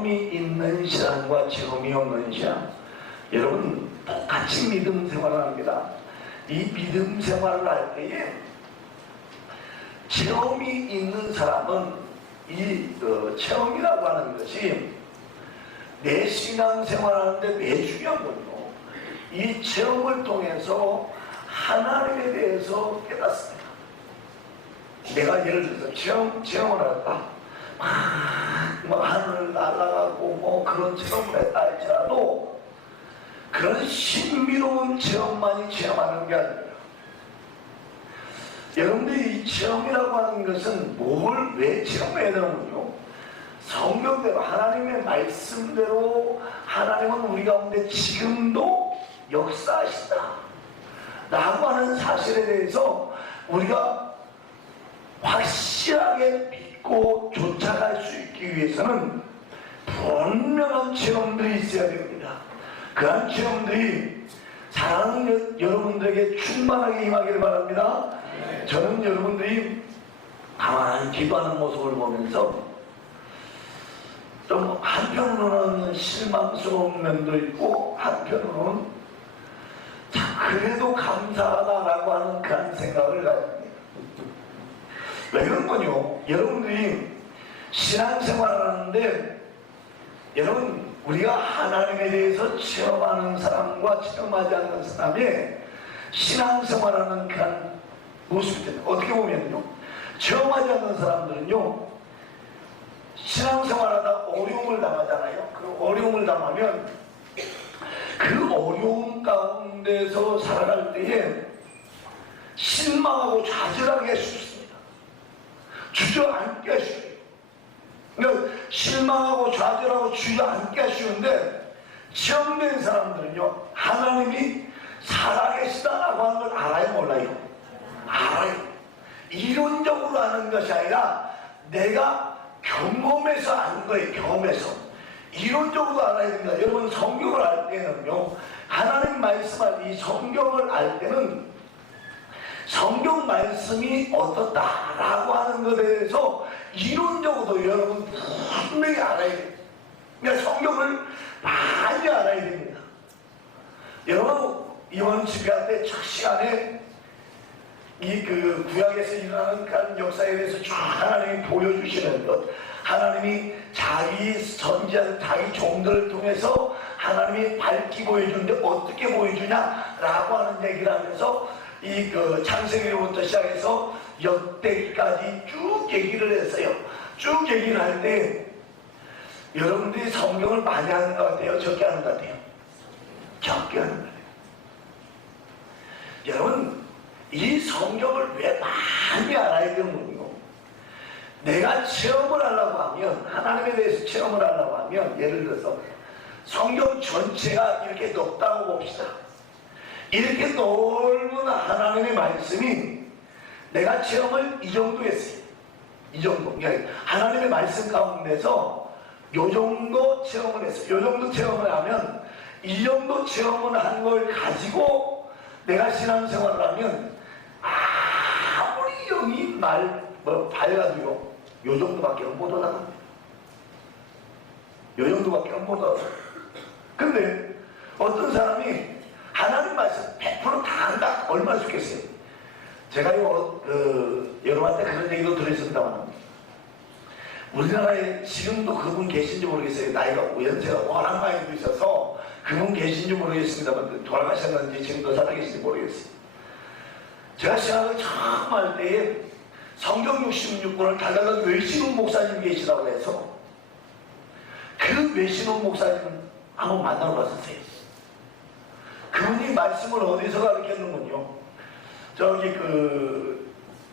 체험이 있는 신앙과 체험이 없는 신앙, 여러분 똑같이 믿음 생활을 합니다. 이 믿음 생활을 할 때에 체험이 있는 사람은 이 체험이라고 하는 것이 내 신앙 생활하는데 매우 중요한 거죠. 이 체험을 통해서 하나님에 대해서 깨닫습니다. 내가 예를 들어서 체험을 할까? 막 하늘을 날아가고 뭐 그런 체험을 했다 할지라도 그런 신비로운 체험만이 체험하는 게 아니라, 여러분들이 이 체험이라고 하는 것은 뭘 왜 체험해야 되는군요? 성경대로 하나님의 말씀대로 하나님은 우리 가운데 지금도 역사하신다 라고 하는 사실에 대해서 우리가 확실하게 믿고 쫓아갈 수 있기 위해서는 분명한 체험들이 있어야 됩니다. 그런 체험들이 사랑하는 여러분들에게 충만하게 임하기를 바랍니다. 저는 여러분들이 가만히 기도하는 모습을 보면서 좀 한편으로는 실망스러운 면도 있고 한편으로는 그래도 감사하다라고 하는 그런 생각을 가집니다. 왜 그런군요? 여러분들이 신앙생활을 하는데 여러분 우리가 하나님에 대해서 체험하는 사람과 체험하지 않는 사람의 신앙생활하는 그런 모습이 됩니다. 어떻게 보면요, 체험하지 않는 사람들은요 신앙생활하다 어려움을 당하잖아요. 그 어려움을 당하면 그 어려움 가운데서 살아갈 때에 실망하고 좌절하게 쉽습니다. 주저앉기 쉬워요. 그러니까 실망하고 좌절하고 주저앉기 쉬운데 체험된 사람들은요 하나님이 살아계시다라고 하는 걸 알아요, 몰라요? 알아요. 이론적으로 아는 것이 아니라 내가 경험해서 아는 거예요. 경험해서. 이론적으로 알아야 됩니다. 여러분 성경을 알 때는요, 하나님 말씀할 이 성경을 알 때는 성경 말씀이 어떻다라고 하는 것에 대해서 이론적으로도 여러분 분명히 알아야 돼요. 그러니까 성경을 많이 알아야 됩니다. 여러분 이번 집회할 때 첫 시간에 이 구약에서 일어나는 그런 역사에 대해서 쭉 하나님이 보여주시는 것, 하나님이 자기 선지자들, 자기 종들을 통해서 하나님이 밝히 보여주는데 어떻게 보여주냐라고 하는 얘기를 하면서 이 창세기로부터 시작해서 역대기까지 쭉 얘기를 했어요. 쭉 얘기를 할 때 여러분들이 성경을 많이 하는 것 같아요? 적게 하는 것 같아요? 적게 하는 것 같아요. 여러분 이 성경을 왜 많이 알아야 되는군요. 내가 체험을 하려고 하면, 하나님에 대해서 체험을 하려고 하면, 예를 들어서 성경 전체가 이렇게 넓다고 봅시다. 이렇게 넓은 하나님의 말씀이 내가 체험을 이 정도 했어요. 이 정도. 그러니까 하나님의 말씀 가운데서 요 정도 체험을 했어요. 요 정도 체험을 하면 이 정도 체험을 한 걸 가지고 내가 신앙생활을 하면 아무리 영이 밝아도요 요 정도밖에 못 올라갑니다. 요 정도밖에 못 올라갑니다. 근데 어떤 사람이 하나님 말씀 100% 다 안다, 얼마나 좋겠어요. 제가 여러분한테 그런 얘기도 들었습니다만 우리나라에 지금도 그분 계신지 모르겠어요. 나이가 연세가 워낙 많이 드셔서 그분 계신지 모르겠습니다만 돌아가셨는지 지금도 살아계신지 모르겠어요. 제가 신학을 처음 할 때에 성경 66권을 달라던 외신훈 목사님 계시다고 해서 그 외신훈 목사님 한번 만나러 갔었어요. 그분이 말씀을 어디서 가르쳤는군요. 저기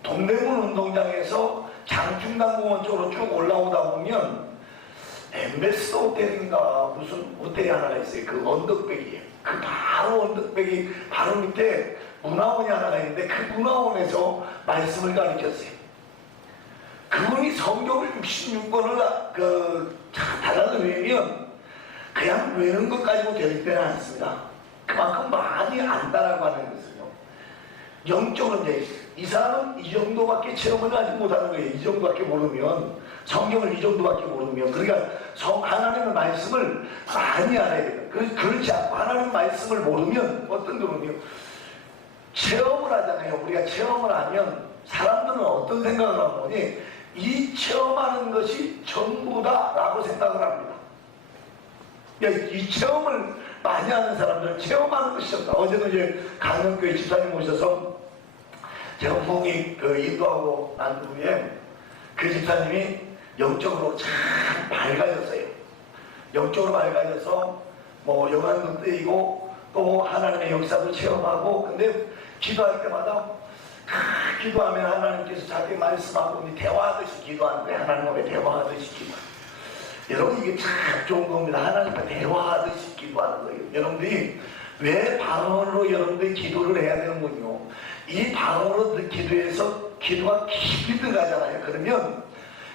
동대문 운동장에서 장충당공원 쪽으로 쭉 올라오다 보면 엠베스더 호텔인가 무슨 호텔이 하나가 있어요. 그 언덕배기에. 그 바로 언덕배기 바로 밑에 문화원이 하나가 있는데 그 문화원에서 말씀을 가르쳤어요. 그분이 성경을 66권을 달라서 외우면 그냥 외우는 것 가지고 될 때는 않습니다. 그만큼 많이 안다라고 하는 것은요. 영적으로 이제 이 사람은 이 정도밖에 체험을 아직 못하는 거예요. 이 정도밖에 모르면, 성경을 이 정도밖에 모르면, 그러니까 하나님의 말씀을 많이 알아야 돼요. 그렇지 않고 하나님의 말씀을 모르면 어떤 경우는요, 체험을 하잖아요. 우리가 체험을 하면 사람들은 어떤 생각을 하느니 이 체험하는 것이 전부다라고 생각을 합니다. 이 체험을 많이 하는 사람들은 체험하는 것이 전부다. 어제도 이제 강릉교회 집사님 오셔서 제가 부흥이 인도하고 난 후에 그 집사님이 영적으로 참 밝아졌어요. 영적으로 밝아져서 뭐 영안도 뜨이고 또 하나님의 역사도 체험하고, 근데 기도할 때마다 기도하면 하나님께서 자기 말씀하고 대화하듯이 기도하는 거예요. 하나님과 대화하듯이 기도하는. 여러분 이게 참 좋은 겁니다. 하나님과 대화하듯이 기도하는 거예요. 여러분들이 왜 방언으로 여러분들이 기도를 해야 되는군요. 이 방언으로 기도해서 기도가 깊이 들어가잖아요. 그러면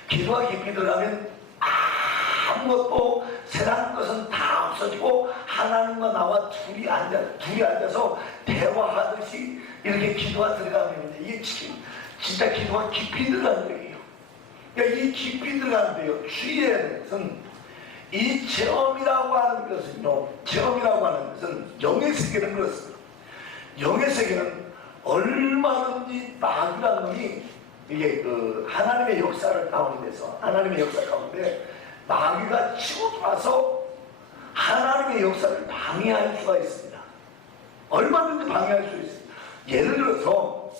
기도가 깊이 들어가면 아무것도 세상 것은 다 없어지고 하나님과 나와 둘이 앉아서 대화하듯이 이렇게 기도가 들어가면 이게 진짜 기도가 깊이 들어가는 거예요. 그러니까 이 깊이 들어가는데요, 주의해야 것은 이 체험이라고 하는 것은요, 체험이라고 하는 것은 영의 세계는 그렇습니다. 영의 세계는 얼마든지 마귀라는 놈이 이게 하나님의 역사를 가운데서, 하나님의 역사 가운데 마귀가 치고 들어와서 하나님의 역사를 방해할 수가 있습니다. 얼마든지 방해할 수 있습니다. 예를 들어서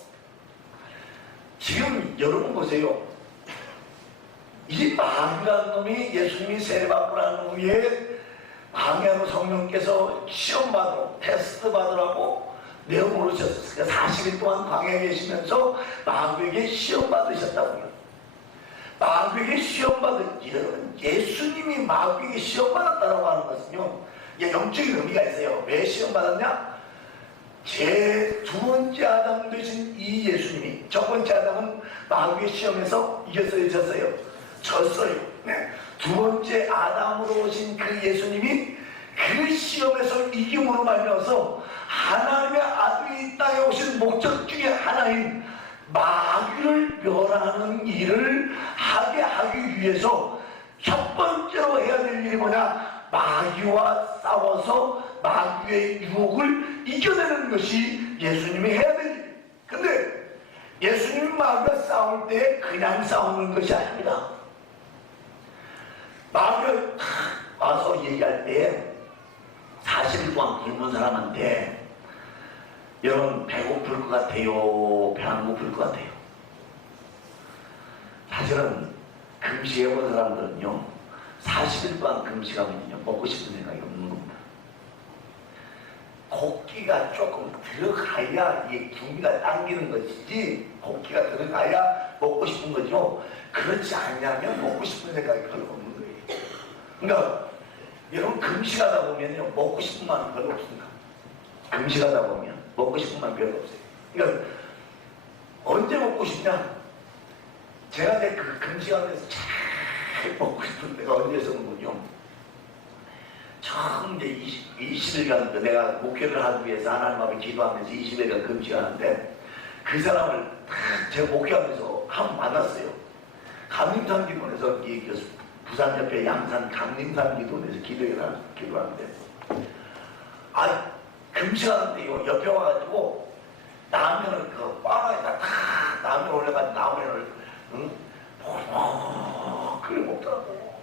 지금 여러분 보세요. 이 마귀라는 놈이 예수님이 세례받고 난 후에 방해하는 성령께서 시험받으라고, 테스트 받으라고 내용을 오셨어요. 40일 동안 광야에 계시면서 마귀에게 시험받으셨다고요. 마귀에게 시험받은 일은 예수님이 마귀에게 시험받았다고 하는 것은요, 영적인 의미가 있어요. 왜 시험받았냐? 제 두 번째 아담 되신 이 예수님이, 첫 번째 아담은 마귀의 시험에서 이겼어요, 졌어요? 졌어요. 네. 두 번째 아담으로 오신 그 예수님이 그 시험에서 이김으로 말미암아서 하나님의 아들이 이 땅에 오신 목적 중에 하나인 마귀를 멸하는 일을 하게 하기 위해서 첫 번째로 해야 될 일이 뭐냐? 마귀와 싸워서 마귀의 유혹을 이겨내는 것이 예수님이 해야 될 일. 근데 예수님이 마귀와 싸울 때 그냥 싸우는 것이 아닙니다. 마귀가 와서 얘기할 때 40일 동안 굶은 사람한테 여러분 배고플 것 같아요? 배 안 고플 것 같아요? 사실은 금식해본 사람들은요, 40일 동안 금식하면요 먹고 싶은 생각이 없는 겁니다. 고기가 조금 들어가야 이게 기가 당기는 것이지, 고기가 들어가야 먹고 싶은 거죠. 그렇지 않냐면 먹고 싶은 생각이 별로 없는 거예요. 그러니까 여러분 금식하다 보면요 먹고 싶은 마음이 별로 없습니다. 금식하다 보면 먹고 싶은 마음이 별로 없어요. 그러니까 언제 먹고 싶냐? 제가 내 그 금식하면서 잘 먹고 싶은 때가 언제였었는군요. 처음 이제 20일간 내가 목회를 하기 위해서 하나님 앞에 기도하면서 20일간 금식하는데, 그 사람을 제가 목회하면서 한 번 만났어요. 감림산 기도원에서 부산 옆에 양산 감림산 기도원에서 기도하는데, 금식하는데 옆에 와가지고 라면을 그 바닥에다 탁 라면 올려가지고 라면을 그래 먹더라고.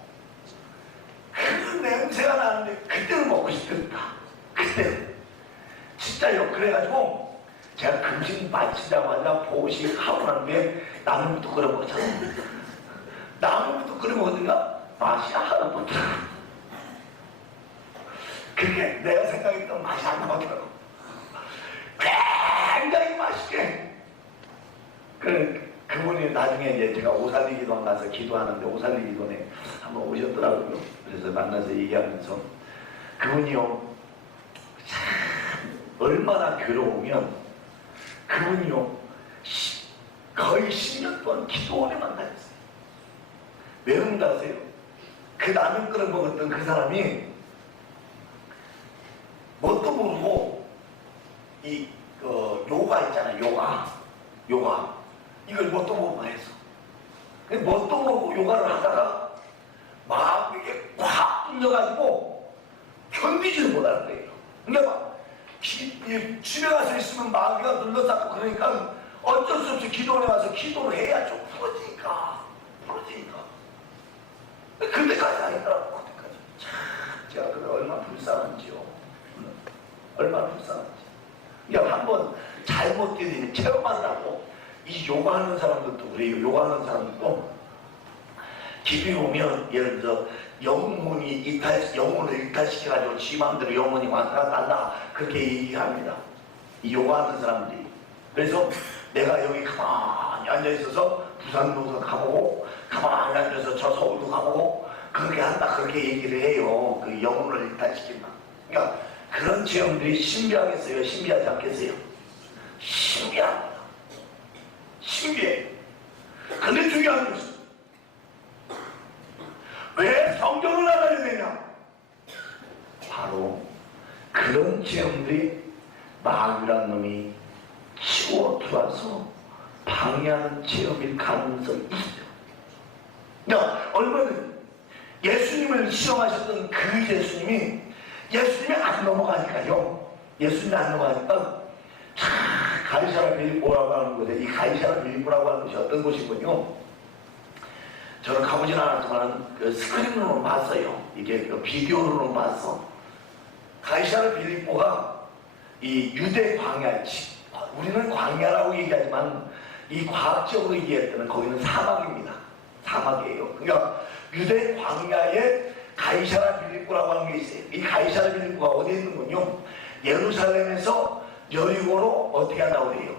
그 냄새가 나는데 그때는 먹고 싶더라. 그때는 진짜요. 그래가지고 제가 금식 마치자마자 보식하고 나는데 라면부터 끓여 먹었잖아요. 라면부터 끓여 먹으니까 맛이 하나도 없더라고. 그게 내가 생각했던 맛이 안 나더라고. 굉장히 맛있게. 그분이 나중에 이제 제가 오살리 기도원 가서 기도하는데, 오살리 기도원에 한번 오셨더라고요. 그래서 만나서 얘기하면서 그분이요, 참 얼마나 괴로우면 그분이요 거의 10년 동안 기도원에만 다녔어요. 왜 그런가 아세요? 그 라면 끓여 먹었던 그 사람이 뭣도 모르고 이 요가 있잖아요. 요가 이걸 뭣도 모르고 해서 뭣도 모르고 요가를 하다가 막 이게 꽉 뚫려가지고 견디지를 못하는 거예요. 그러니까 막 집에 가서 있으면 마귀가 눌러잡고 그러니까 어쩔 수 없이 기도원에 와서 기도를 해야죠. 풀어지니까. 그때까지 아니더라고. 그때까지. 참 제가 그게 얼마나 불쌍한지요. 얼마나 불쌍한지. 그러니까 한번 잘못된 체험한다고 이 요가하는 사람들도 그래요. 요가하는 사람들도 깊이 보면 예를 들어 영혼을 이탈시켜가지고 지 마음대로 영혼이 왔다 갔다 한다 그렇게 얘기합니다. 이 요가하는 사람들이. 그래서 내가 여기 가만히 앉아있어서 부산도 가보고 가만히 앉아서 저 서울도 가보고 그렇게 한다 그렇게 얘기를 해요. 그 영혼을 이탈시킨다. 그러니까 그런 체험들이 신비하겠어요? 신비하지 않겠어요? 신비합니다. 신비해. 근데 중요한 것은 왜 성경을 알아야 되냐? 바로 그런 체험들이 마귀란 놈이 치고 들어와서 방해하는 체험일 가능성이 있어요. 그러니까 얼마든 예수님을 시험하셨던 그 예수님이 안 넘어가니까요. 예수님이 안 넘어가니까 가이사라 빌립보라고 하는 곳에 이 가이사라 빌립보라고 하는 곳이 어떤 곳이군요. 저는 가보진 않았지만 그 스크린으로 봤어요. 이게 그 비디오로는 봤어. 가이사라 빌립보가 이 유대 광야지. 우리는 광야라고 얘기하지만 이 과학적으로 얘기할 때는 거기는 사막입니다. 사막이에요. 그러니까 유대 광야에 가이사라 빌립보라고 하는 게 있어요. 이 가이사라 빌립보가 어디에 있는군요. 예루살렘에서 여리고로 어떻게 한다고 해요?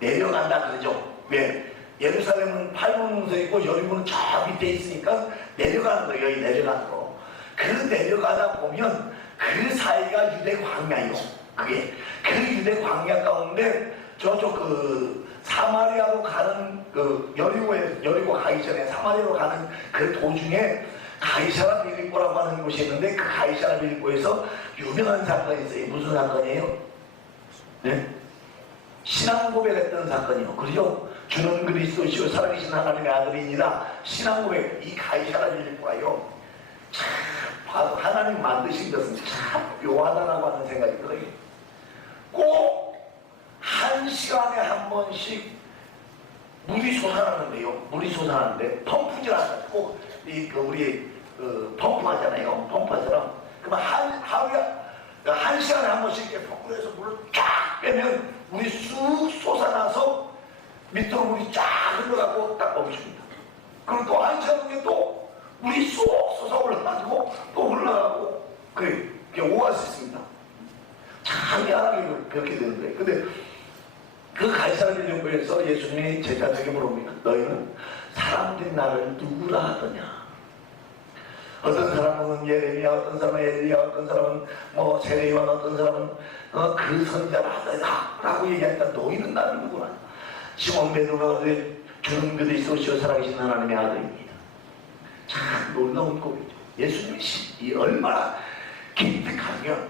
내려간다 그러죠. 왜? 예루살렘은 팔복능선이 있고 여리고는 저 밑에 있으니까 내려가는 거예요. 여기 내려가는 거. 그 내려가다 보면 그 사이가 유대 광야예요. 그게 그 유대 광야 가운데 저쪽 그 사마리아로 가는 그 여리고 가기 전에 사마리아로 가는 그 도중에 가이사라 빌립보라고 하는 곳이 있는데 그 가이사라 빌립보에서 유명한 사건이 있어요. 무슨 사건이에요? 네? 신앙 고백했던 사건이요. 그죠? 주는 그리스도시요 살아계신 하나님의 아들이니라. 신앙 고백. 이 가이사라 빌립보가요. 참 봐도 하나님 만드신 것은 참 묘하다라고 하는 생각이 들어요. 꼭 한 시간에 한 번씩 물이 솟아나는데요. 물이 솟아나는데 펌프질 않아요. 꼭 우리 펌프하잖아요. 펌프하처럼. 그러면 하루에 한 시간에 한 번씩 이렇게 펌프를 해서 물을 쫙 빼면 물이 쑥 솟아나서 밑으로 물이 쫙 흘러가고 딱 멈춥니다. 그럼 또 한 시간 후에 또 물이 쏙 솟아 올라가지고 또 흘러가고 그래. 오아시스입니다. 참 희한하게 그렇게 되는 거예요. 근데 그 가이사라 빌립보에서 예수님이 제자들에게 물어봅니다. 너희는 사람들이 나를 누구라 하더냐? 어떤 사람은 예레미야, 어떤 사람은 엘리야, 어떤 사람은 뭐 세례요한, 어떤 사람은 그 선지자라 하더냐 라고 얘기하니까 너희는 나를 누구라? 시몬 베드로가 주는 그리스도시요 살아계신 하나님의 아들입니다. 참 놀라운 고백이죠. 예수님이 얼마나 기특하면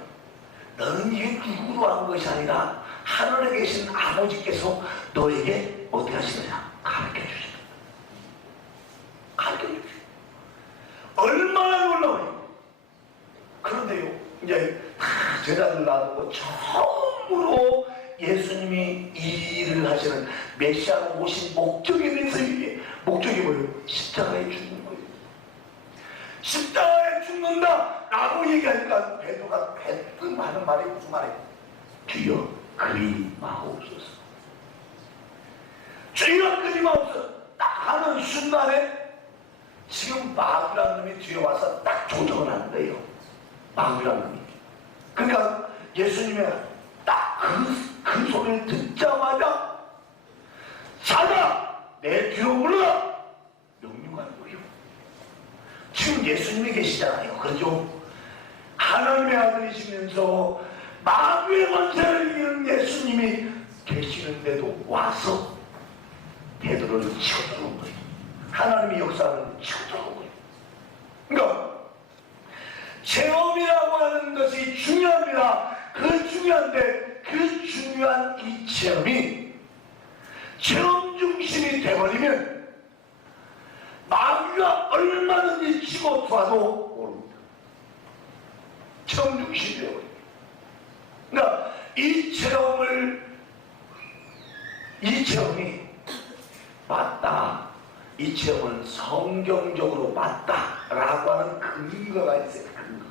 너는 이게 누구로 한 것이 아니라 하늘에 계신 아버지께서 너에게 어떻게 하시느냐? 가르쳐 주십니다. 가르쳐 주십니다. 얼마나 놀라워요. 그런데요, 이제 다 제자들 놔두고 처음으로 예수님이 이 일을 하시는 메시아로 오신 목적에 대해서 이게 목적이 뭐예요? 십자가에 죽는 거예요. 십자가에 죽는다 라고 얘기하니까 베드로가 배뜬 하는 말이 무슨 말이에요? 주여 그리 마옵소서. 주여 그리 마옵소서. 딱 하는 순간에 지금 마귀라는 놈이 뒤에 와서 딱 조정을 하는 거예요. 마귀라는 놈이. 그러니까 예수님이 딱 그 소리를 듣자마자 자다 내 뒤로 물러라 명령하는 거예요. 지금 예수님이 계시잖아요. 그렇죠? 하나님의 아들이시면서 마귀의 권세를 이기는 예수님이 계시는데도 와서 베드로를 치워들어온 거예요. 하나님의 역사는 치워들어온 거예요. 그러니까 체험이라고 하는 것이 중요합니다. 그 중요한데 그 중요한 이 체험이 체험 중심이 되어버리면 마귀가 얼마든지 치고 들어와도 모릅니다. 체험 중심이 되어버립니다. 그러니까 이 체험이 맞다, 이 체험은 성경적으로 맞다라고 하는 근거가 있어요. 근거.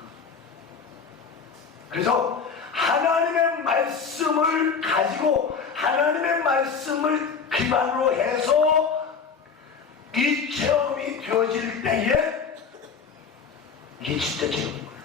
그래서 하나님의 말씀을 가지고 하나님의 말씀을 기반으로 해서 이 체험이 되어질 때에 이게 진짜 체험인 거예요.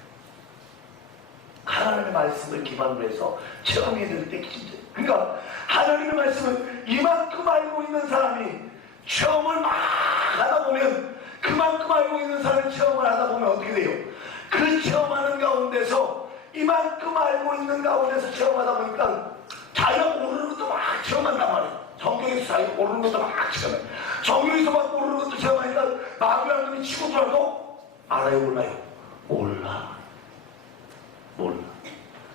하나님의 말씀을 기반으로 해서 체험이 될 때 진짜. 그러니까 하나님의 말씀은 이만큼 알고 있는 사람이 체험을 막 하다 보면, 그만큼 알고 있는 사람이 체험을 하다 보면 어떻게 돼요? 그 체험하는 가운데서, 이만큼 알고 있는 가운데서 체험하다 보니까 자기가 모르는 것도 막 체험한단 말이에요. 성경에서 자기가 모르는 것도 막 체험해. 성경에서 막 모르는 것도 체험하니까 마귀 하나님이 치고 들어도 알아요, 몰라요? 몰라.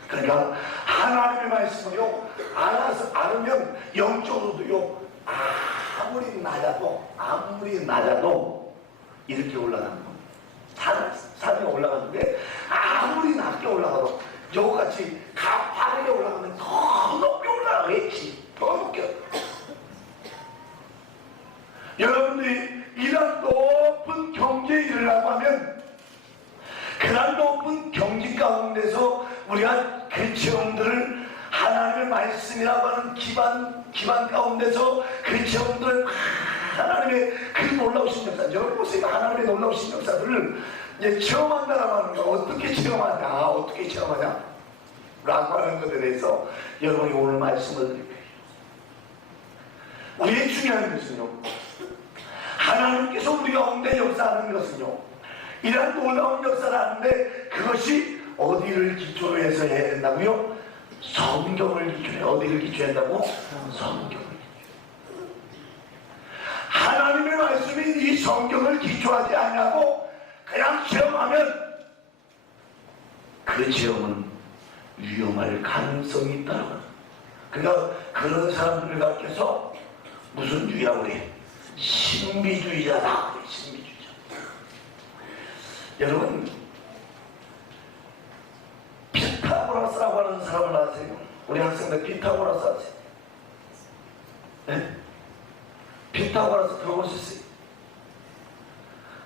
그러니까 하나님의 말씀을요, 알으면 영적으로도요, 아무리 낮아도 이렇게 올라가는 겁니다. 산에 올라가는데 아무리 낮게 올라가도 저같이 가파르게 올라가면 더 높게 올라가겠지. 더 높게. 여러분들이 이런 높은 경지에 이르려고 하면 그런 높은 경지 가운데서 우리가 그 체험들을 하나님의 말씀이라고 하는 기반 가운데서 그 체험들을 하나님의 그 놀라우신 역사, 여러분 보세요. 하나님의 놀라우신 역사들을 이제 체험한다라고 하는 거, 어떻게 체험하냐 라고 하는 것에 대해서 여러분이 오늘 말씀을 드릴게요. 우리의 중요한 것은요, 하나님께서 우리 가운데 역사하는 것은요, 이러한 놀라운 역사를 하는데 그것이 어디를 기초로 해서 해야 된다고요? 성경을 기초로 해야. 어디를 기초로 한다고? 성경을. 하나님의 말씀이 이 성경을 기초하지 않냐고 그냥 체험하면 그 체험은 위험할 가능성이 있다는. 그러니까 그런 사람들을 가르쳐서 무슨 주의라고 그래? 신비주의자다. 신비주의자. 여러분, 피타고라스라고 하는 사람을 아세요? 우리 학생들 피타고라스 아세요? 네? 피타고라스 들어보셨어요?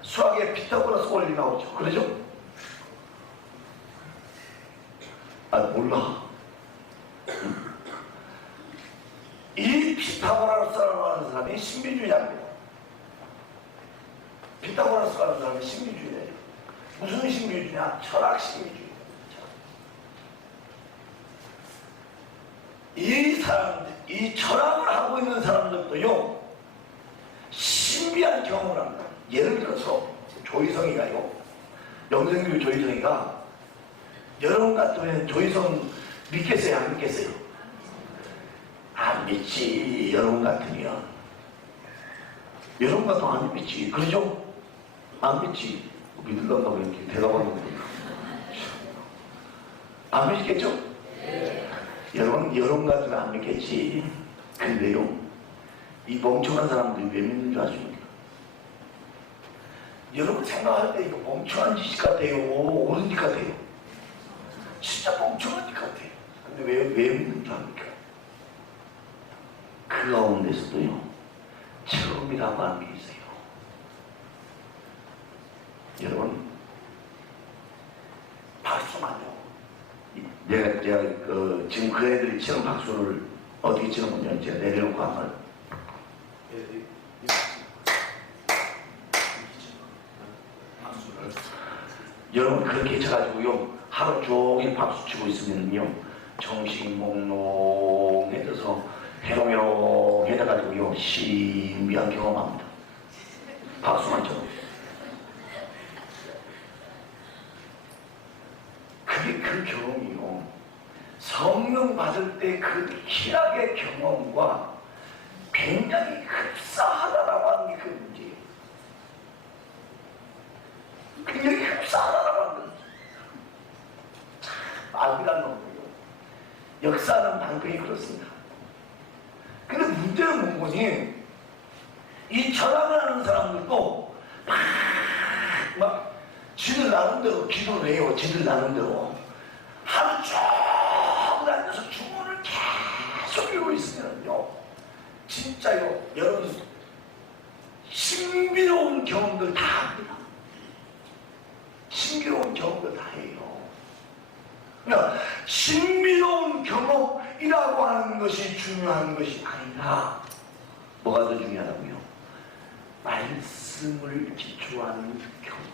수학에 피타고라스 원리 나오죠. 그러죠? 몰라. 이 피타고라스라고 하는 사람이 신비주의자입니다. 피타고라스라고 하는 사람이 신비주의자예요. 무슨 신비주의냐? 철학 신비주의. 이 사람들, 이 철학을 하고 있는 사람들도요, 신비한 경험을 합니다. 예를 들어서 조희성이가요, 영생교육 조희성이가, 여러분 같으면 조희성 믿겠어요? 안 믿겠어요? 안 믿지. 여러분 같으면. 여러분 같으면 안 믿지. 그러죠? 안 믿지. 믿을란다고 이렇게 대답하는 거니까. 안 믿겠죠? 여러분 같으면 안 믿겠지. 근데요, 이 멍청한 사람들이 왜 믿는 줄 아십니까? 여러분 생각할 때 이거 멍청한 짓 같아요? 옳은 짓 같아요? 진짜 멍청한 짓 같아요. 근데 왜 믿는 줄 압니까? 그 가운데서도요, 처음이라고 하는 게 있어요. 여러분, 박수만요. 제가 지금 그 애들이 치는 박수를 어떻게 치는군요. 제가 내려놓고 한번. 여러분 그렇게 쳐가지고요, 하루 종일 박수 치고 있으면요, 정신이 몽롱해져서 해롱해롱해져가지고요, 신비한 경험합니다. 박수만 쳐도. 그게 그 경험이요, 성령 받을 때 그 희락의 경험과 굉장히 흡사하다라고 하는 게 그 문제예요. 굉장히 흡사하다라고 하는 거죠. 참, 마귀란 놈이요, 역사하는 방식이 그렇습니다. 근데 문제는 뭐니? 이 철학을 하는 사람들도 막 지들 나름대로 기도를 해요. 지들 나름대로. 하루 종일 앉아서 주문을 계속 읽고 있으면요. 진짜요. 여러분 신비로운 경험들 다 합니다. 신비로운 경험들 다 해요. 그러니까 신비로운 경험이라고 하는 것이 중요한 것이 아니라 뭐가 더 중요하다고요? 말씀을 기초하는 경험.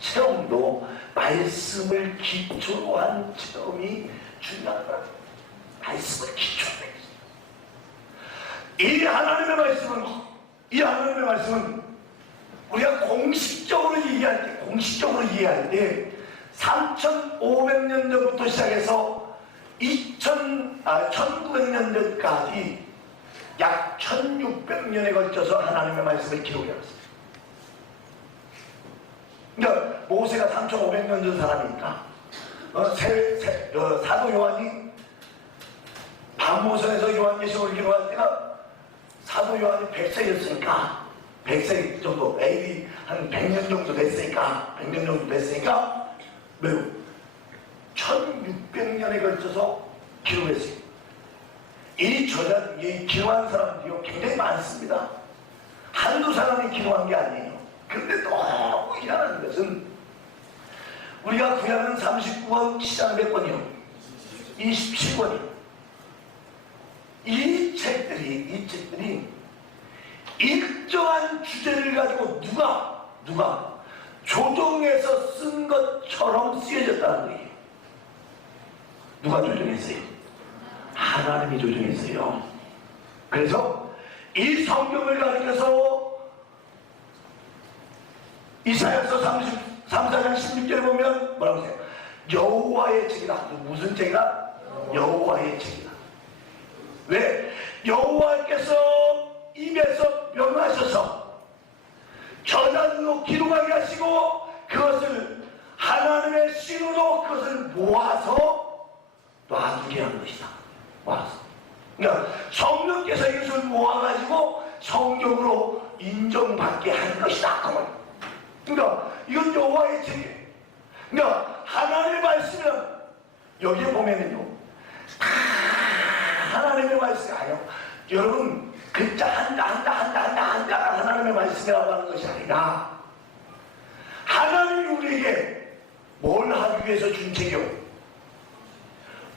체험도 말씀을 기초로 한 체험이 중요하다. 말씀을 기초로 했어요. 이 하나님의 말씀은 우리가 공식적으로 이해할 때 3,500년 전부터 시작해서 1900년 전까지 약 1600년에 걸쳐서 하나님의 말씀을 기록해왔습니다. 그러니까 모세가 3,500년 전 사람이니까 사도 요한이 밤모선에서 요한계시록을 기록할 때가 사도 요한이 100세였으니까 100세 정도 AD 한 100년 정도 됐으니까 매우 1600년에 걸쳐서 기록했어요. 이 기록한 사람들이 굉장히 많습니다. 한두 사람이 기록한 게 아니에요. 그런데 너무 희한한 것은 우리가 구약은 39권, 시장 몇 권이요? 27권이요. 이 책들이 일정한 주제를 가지고 누가 조정해서 쓴 것처럼 쓰여졌다는 거예요. 누가 조정했어요? 하나님이 조정했어요. 그래서 이 성경을 가리켜서 이사야서 34장 16절에 보면 뭐라고 해요? 여호와의 책이다. 무슨 책이다? 여호와의 책이다. 왜? 여호와께서 입에서 명하셔서 저자들로 기록하게 하시고 그것을 하나님의 신으로 그것을 모아서 놔두게 한 것이다. 모아서. 그러니까 성령께서 이것을 모아가지고 성경으로 인정받게 한 것이다. 그러니까 이건 여호와의 책이에요. 그러니까 하나님의 말씀은 여기에 보면은요 다 하나님의 말씀이 아니에요. 여러분 글자 한자 하나님의 말씀이라고 하는 것이 아니라 하나님이 우리에게 뭘 하기 위해서 준 책이요?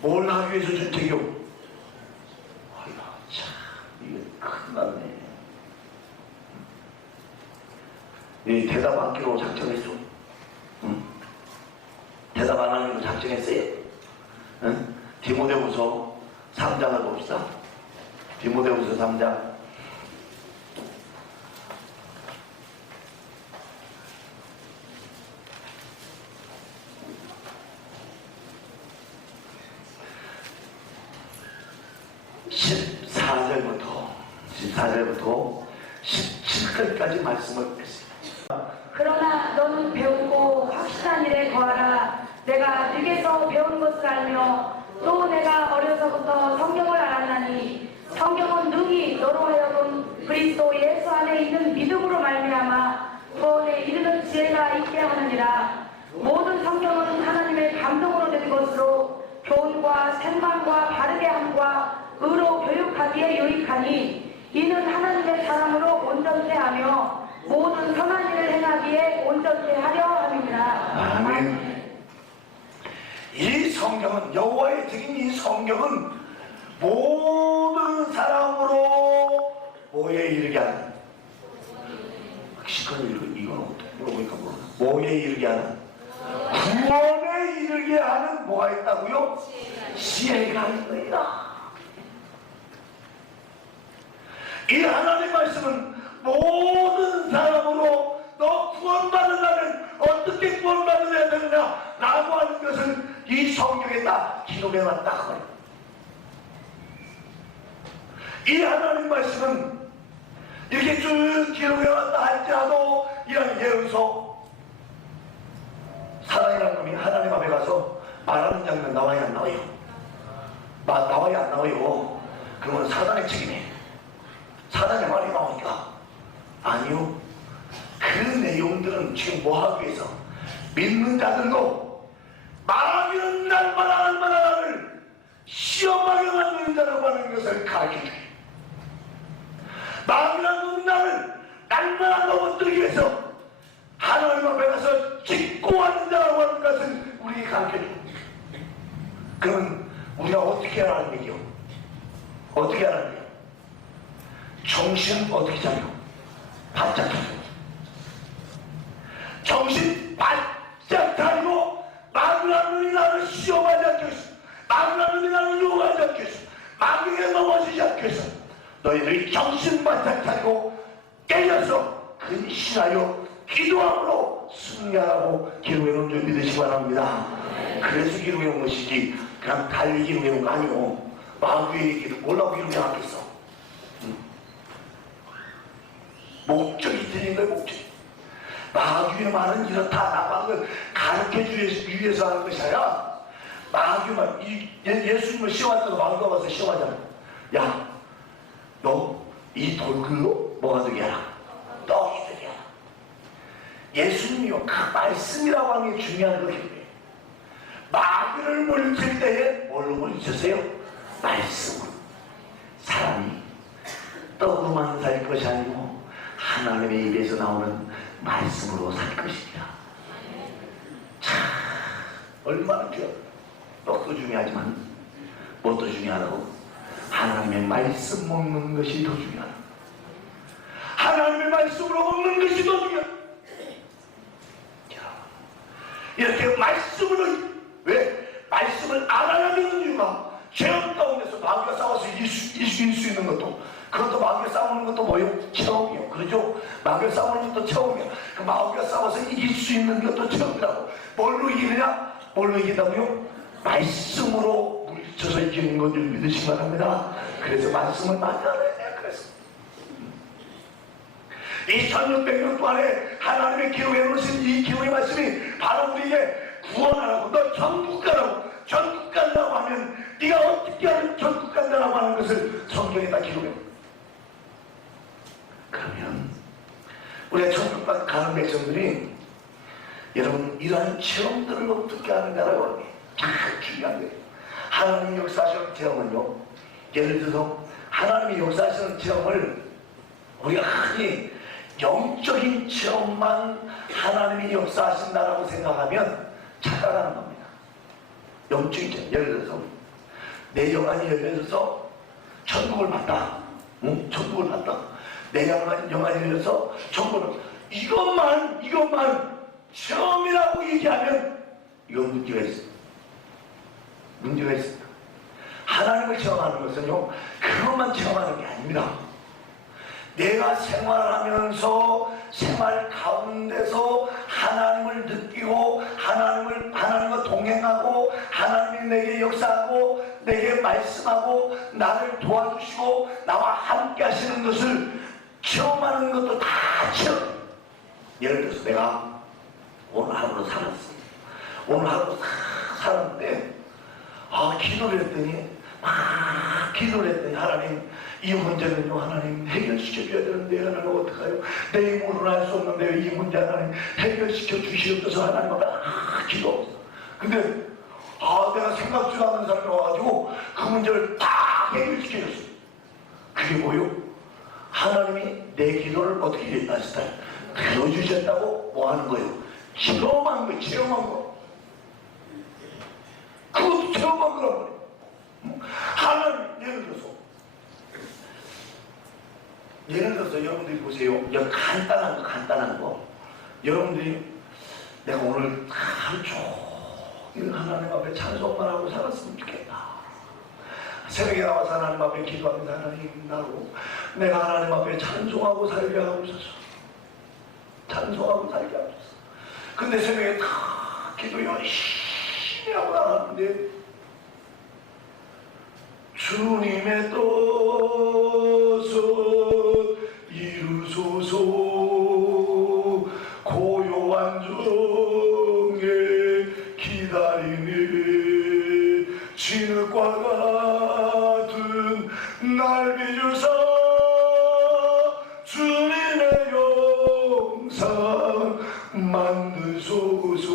뭘 하기 위해서 준 책이요? 아이고 참 이게 큰일 났네. 네, 대답 안 하기로 작정했어. 응? 대답 안 하기로 작정했어요. 응? 디모데후서 3장을 봅시다. 디모데후서 3장. (14절부터) 17절까지 말씀을 했습니다. 그러나 너는 배우고 확실한 일에 거하라. 내가 네게서 배운 것을 알며 또 내가 어려서부터 성경을 알았나니 성경은 능히 너로 하여금 그리스도 예수 안에 있는 믿음으로 말미암아 구원에 이르는 지혜가 있게 하느니라. 모든 성경은 하나님의 감동으로 된 것으로 교훈과 생망과 바르게 함과 의로 교육하기에 유익하니 이는 하나님의 사람으로 온전케 하며 모든 선한 일을 행하기에 온전케 하려 함이니라. 아멘. 이 성경은 여호와의 책인 이 성경은 모든 사람으로 뭐에 이르게 하는 시간을 이건 어떻게 물어보니까 뭐에 이르게 하는 구원에 이르게 하는 뭐가 있다고요? 지혜가 있느니라. 이 하나님의 말씀은 모든 사람으로 너 구원받으려면 어떻게 구원받아야 되느냐 라고 하는 것을 이 성경에 다 기록해놨다. 이 하나님 말씀은 이렇게 쭉 기록해놨다 할지라도 이런 예언서 사랑이라는 놈이 하나님 앞에 가서 말하는 장면 나와요 안 나와요? 나와요 안 나와요? 그러면 사단의 책임이에요. 사단의 말이 나오니까 아니요. 그 내용들은 지금 뭐 하기 위해서 믿는 자들도 말하기는 날마다 나를 시험하게 만드는 자라고 하는 것을 가르쳐주기, 말하기는 나를 날마다 넘어뜨리기 위해서 하나님 앞에 가서 짓고 하는 자라고 하는 것을 우리에게 가르쳐주고, 그러면 우리가 어떻게 하라는 얘기요? 어떻게 하라는 얘기요? 정신 어떻게 차려? 바짝 차려. 정신 바짝 차리고 마귀라는 나를 시험하지 않게 해서, 마귀라는 나를 유혹하지 않게 해서, 마귀에 넘어지지 않게 해서 너희들이 정신 바짝 차리고 깨져서 근신하여 기도함으로 승리하라고 기록해 놓은 줄 믿으시기 바랍니다. 그래서 기록해 놓은 것이지 그냥 달리 기록해 놓은 거 아니고 마귀의 기록 뭐라고 기록해 놨겠어? 목적이 드린 거예요. 목적이. 마귀의 말은 이렇다 나가는 걸 가르쳐주기 위해서 하는 것이 아니라, 마귀의 말, 예수님을 시험할 때도 마귀가 와서 시험하잖아. 야, 너 이 돌글로 뭐가 되게 하라? 떡이 되게 하라. 예수님이요, 그 말씀이라고 하는 게 중요한 거거든요. 마귀를 물리칠 때에 뭘로 물리쳤어요? 말씀으로. 사람이 떡으로만 살 것이 아니고 하나님의 입에서 나오는 말씀으로 살 것입니다. 참 얼마나 귀여워. 떡도 중요하지만 무엇도 중요하다고? 하나님의 말씀 먹는 것이 더 중요하다. 하나님의 말씀으로 먹는 것이 더 중요하다. 이렇게 말씀으로, 왜? 말씀을 알아야 되는 이유가 죄악 가운데서 마귀가 싸워서 이길 수 있는 것도, 그것도 마귀가 싸우는 것도 뭐예요? 체험이요. 그렇죠? 마귀가 싸우는 것도 체험이요. 그 마귀가 싸워서 이길 수 있는 것도 체험이라고. 뭘로 이기느냐? 뭘로 이긴다고요? 말씀으로 물리쳐서 이기는 것을 믿으시기 바랍니다. 그래서 말씀을 많이 알아야 돼요. 그래서 이 1600년 동안에 하나님의 기록에 놓으신 이 기록의 말씀이 바로 우리에게 구원하라고, 너 천국 가라고, 천국 간다고 하면 네가 어떻게 하면 천국 간다라고 하는 것을 성경에다 기록해. 그러면 우리가 천국 가는 백성들이 여러분 이러한 체험들을 어떻게 하는가라고 하는 게 참 중요한 거예요. 하나님의 역사하시는 체험은요, 예를 들어서 하나님의 역사하시는 체험을 우리가 흔히 영적인 체험만 하나님이 역사하신다라고 생각하면 착각하는 겁니다. 영적인 체험, 예를 들어서 내 영안이 열려서 천국을 봤다. 응? 천국을 봤다. 내 영안이 열려서 천국을, 이것만 체험이라고 얘기하면 이건 문제가 있습니다. 문제가 있습니다. 하나님을 체험하는 것은요, 그것만 체험하는 게 아닙니다. 내가 생활하면서 생활 가운데서 하나님을 느끼고 하나님과 동행하고 하나님이 내게 역사하고 내게 말씀하고 나를 도와주시고 나와 함께 하시는 것을 체험하는 것도 다 체험. 예를 들어서 내가 오늘 하루를 살았습니다. 오늘 하루 살았는데 기도를 했더니 하나님 이 문제는요 하나님 해결시켜줘야 되는데 하나님 어떡해요? 내 힘으로는 할 수 없는데 이 문제 하나님 해결시켜 주시옵소서. 하나님 앞에 기도했어. 근데 내가 생각지도 않는 사람이 와가지고 그 문제를 다 해결시켜줬어. 그게 뭐요? 하나님이 내 기도를 어떻게 하시다 들어주셨다고 뭐 하는 거예요? 체험한 거, 체험한 거. 그것도 체험한 거란 말이에요. 하나님, 예를 들어서 여러분들이 보세요. 간단한 거. 여러분들이 내가 오늘 하루 종일 하나님 앞에 찬송만 하고 살았으면 좋겠다. 새벽에 나와서 하나님 앞에 기도하면서 하나님 나로 내가 하나님 앞에 찬송하고 살게 하옵소서. 찬송하고 살게 하옵소서. 근데 새벽에 다 기도 열심히 하고 나가는데 주님의 뜻을 이루소서. 고요한 중에 기다려 날이니 진흙과 같은 날 비주사 주님의 영상 만드소서.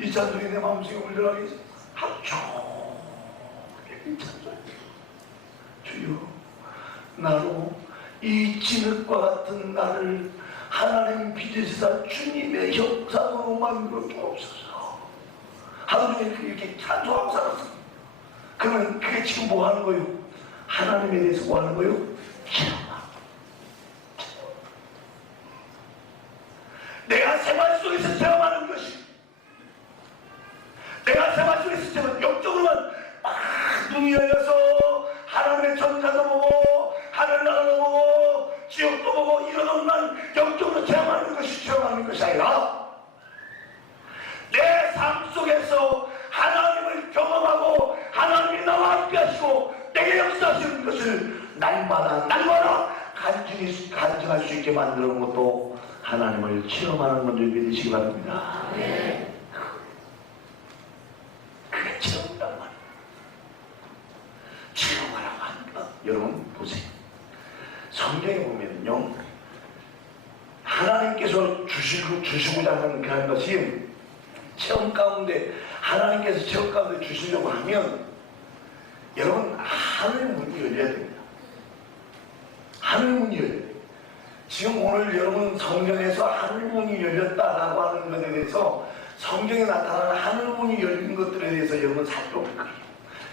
이 찬송이 내 마음속에 울려가기 하루 종일 찬송. 주여, 나로 이 진흙과 같은 나를 하나님 빚으시사 주님의 형상으로 만들어 주옵소서. 하루 종일 이렇게 찬송하고 살았습니다. 그러면 그게 지금 뭐 하는 거예요? 하나님에 대해서 뭐 하는 거예요? 체험하고. 내가 생활 속에서 체험하는 것이, 내가 생활 속에서 체험하는, 영적으로만 막 눈이 열려서 하나님의 전사도 보고 하늘 나라도 보고 지옥도 보고 이러는 난 영적으로 체험하는 것이 아니라 내 삶 속에서 하나님을 경험하고 하나님이 나와 함께 하시고 내게 역사하시는 것을 날마다 간증할 수 있게 만드는 것도 하나님을 체험하는 건줄 믿으시기 바랍니다. 그게 체험이란 말이에요. 체험하라고 하니까 여러분 보세요. 성경에 보면요, 하나님께서 주시고자 하는 그런 것이 체험 가운데, 하나님께서 체험 가운데 주시려고 하면 여러분 하늘 문이 열려야 됩니다. 하늘 문이 열려야 돼요. 지금 오늘 여러분 성경에서 하늘 문이 열렸다라고 하는 것에 대해서, 성경에 나타나는 하늘 문이 열린 것들에 대해서 여러분 살펴볼 거예요.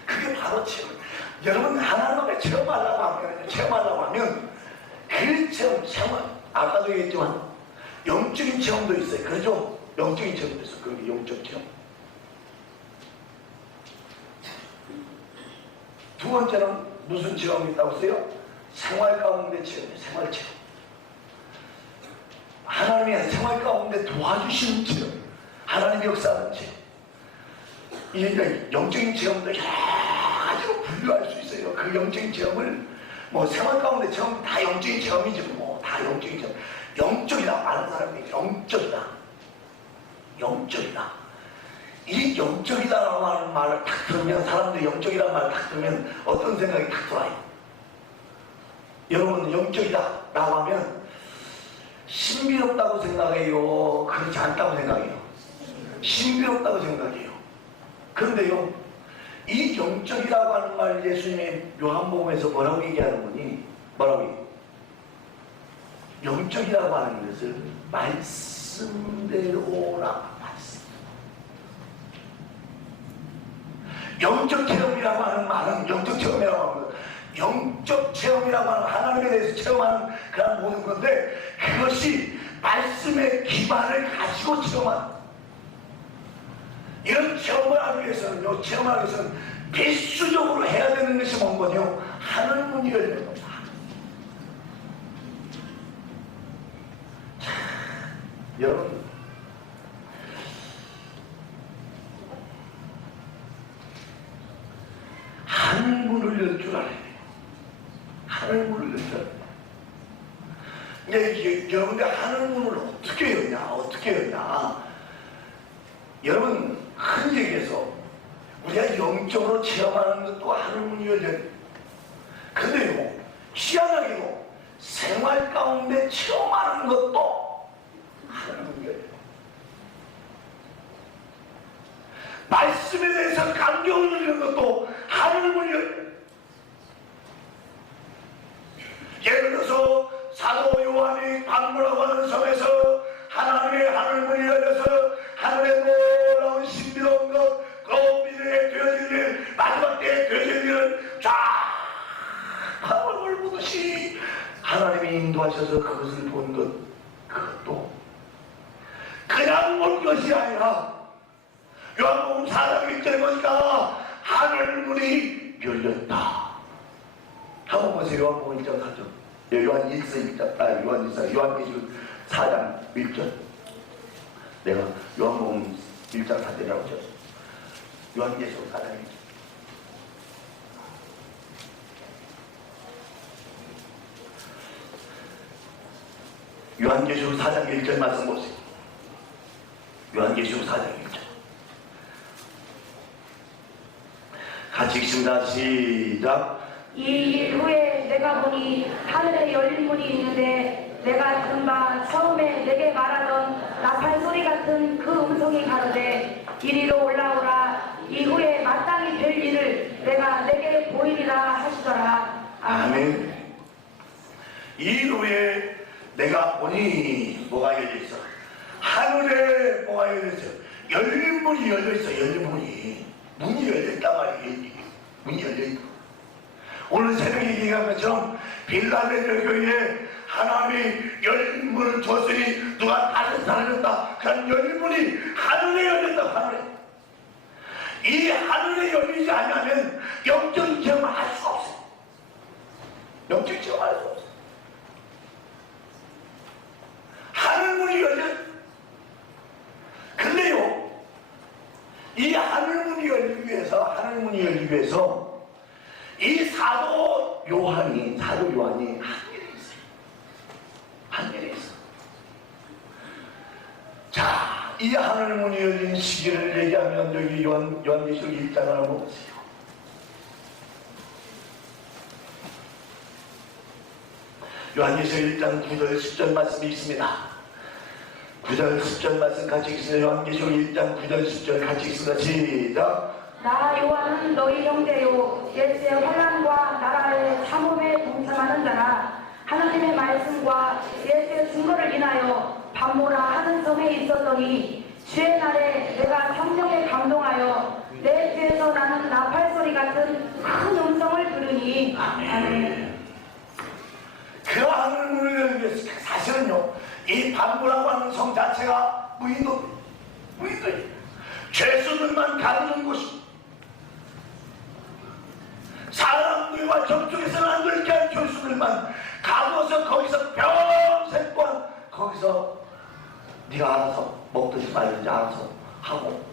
그게 바로 체험. 여러분 하나님을 체험하려고 하면 그 체험, 아까도 얘기했지만 영적인 체험도 있어요. 그렇죠? 영적인 체험도 있어요. 그게 영적 체험. 두 번째는 무슨 체험이 있다고 했어요? 생활 가운데 체험이에요. 생활 체험. 하나님이 생활 가운데 도와주시는 체험, 하나님의 역사하는 체험. 이게 영적인 체험도 여러 가지로 분류할 수 있어요. 그 영적인 체험을 뭐 생활 가운데 체험 다 영적인 체험이지 뭐 다 영적인 체험. 영적이다 많은 사람들이 영적이다. 이 영적이다라고 하는 말을 딱 들으면, 사람들이 영적이라는 말을 딱 들으면 어떤 생각이 딱 들어요? 여러분 영적이다라고 하면 신비롭다고 생각해요? 그렇지 않다고 생각해요? 신비롭다고 생각해요. 그런데요, 이 영적이라고 하는 말 예수님이 요한복음에서 뭐라고 얘기하는 거니? 뭐라고 얘기해요? 영적이라고 하는 것을 말씀대로라. 말씀. 영적 체험이라고 하는 말은, 영적 체험이라고 하는 것, 영적 체험이라고 하는 하나님에 대해서 체험하는 그런 모든 건데, 그것이 말씀의 기반을 가지고 체험하는, 이런 체험을 하기 위해서는요, 체험하기 위해서는 필수적으로 해야 되는 것이 뭔가요? 하늘 문이 열리는 겁니다. 자, 여러분, 하늘 문을 열 줄 알아야 돼요. 하늘 문을 열 줄 알아야 돼요. 여러분들 하늘 문을 어떻게 여냐? 여러분, 큰 얘기해서 우리가 영적으로 체험하는 것도 하늘 문이 열려요. 근데요, 희한하게도 생활 가운데 체험하는 것도 하늘 문이 열려요. 말씀에 대해서 감격을 누리는 것도 하늘 문이 열려요. 예를 들어서 사도 요한이 박무라고 하는 섬에서 하나님의 하늘 문이 열려서 하늘의 놀라운 신비로운 것, 그 미래에 되어질 일, 마지막 때에 되어질 일을 쫙 바람을 보듯이 하나님이 인도하셔서 그것을 본 것, 그것도 그냥 본 것이 아니라 요한복음 4장 1절에 보니까 하늘 문이 열렸다. 한번 보세요. 요한복음 1장 4절. 요한계시록 4장 1절. 내가 요한복음 1장 4절이라고 했죠. 요한계시록 4장 1절. 요한계시록 4장 1절 말씀 보세요. 요한계시록 4장 1절. 같이 읽습니다. 시작. 이 일 후에 내가 보니 하늘에 열린 문이 있는데 내가 들은 바 처음에 내게 말하던 나팔 소리 같은 그 음성이 가로되 이리로 올라오라. 이후에 마땅히 될 일을 내가 내게 보이리라 하시더라. 아멘. 이 후에 내가 보니 뭐가 열려있어? 하늘에 뭐가 열려있어? 열린 문이 열려있어. 열린 문이. 문이 열려있단 말이에요. 문이 열려있고 오늘 새벽에 얘기한 것처럼 빌라델비아 교회에 하나님이 열린 문을 줬으니 누가 다른 사람이었다. 그런 열린 문이 하늘에 열렸다. 하늘에. 이 하늘에 열리지 않으면 영적 체험을 할 수가 없어요. 영적 체험을 할 수가 없어요. 하늘문이 열려. 근데요, 이 하늘문이 열리기 위해서 이 사도 요한이 한계에 있어요. 한계에 있어. 자, 이 하늘문이 열린 시기를 얘기하면 여기 요한계시록 1장을 한번 보세요. 요한계시록 1장 9절 10절 말씀이 있습니다. 9절 10절 말씀 같이 읽습니다. 요한계시록 1장 9절 10절 같이 읽습니다. 시작. 나 요한은 너희 형제요 예수의 환난과 나라의 참음에 동참하는 자라. 하나님의 말씀과 예수의 증거를 인하여 반모라 하는 섬에 있었더니 주의 날에 내가 성령에 감동하여 내 귀에서 나는 나팔 소리 같은 큰 음성을 들으니. 아멘. 그 하늘문을 열기 위해서 사실은요, 이 반모라고 하는 성 자체가 무인도예요. 죄수들만 가는 곳이, 사람들과 접촉해서는 안 되게 할 죄수들만 가둬서 거기서 평생 동안 거기서 네가 알아서 먹든지 말든지 알아서 하고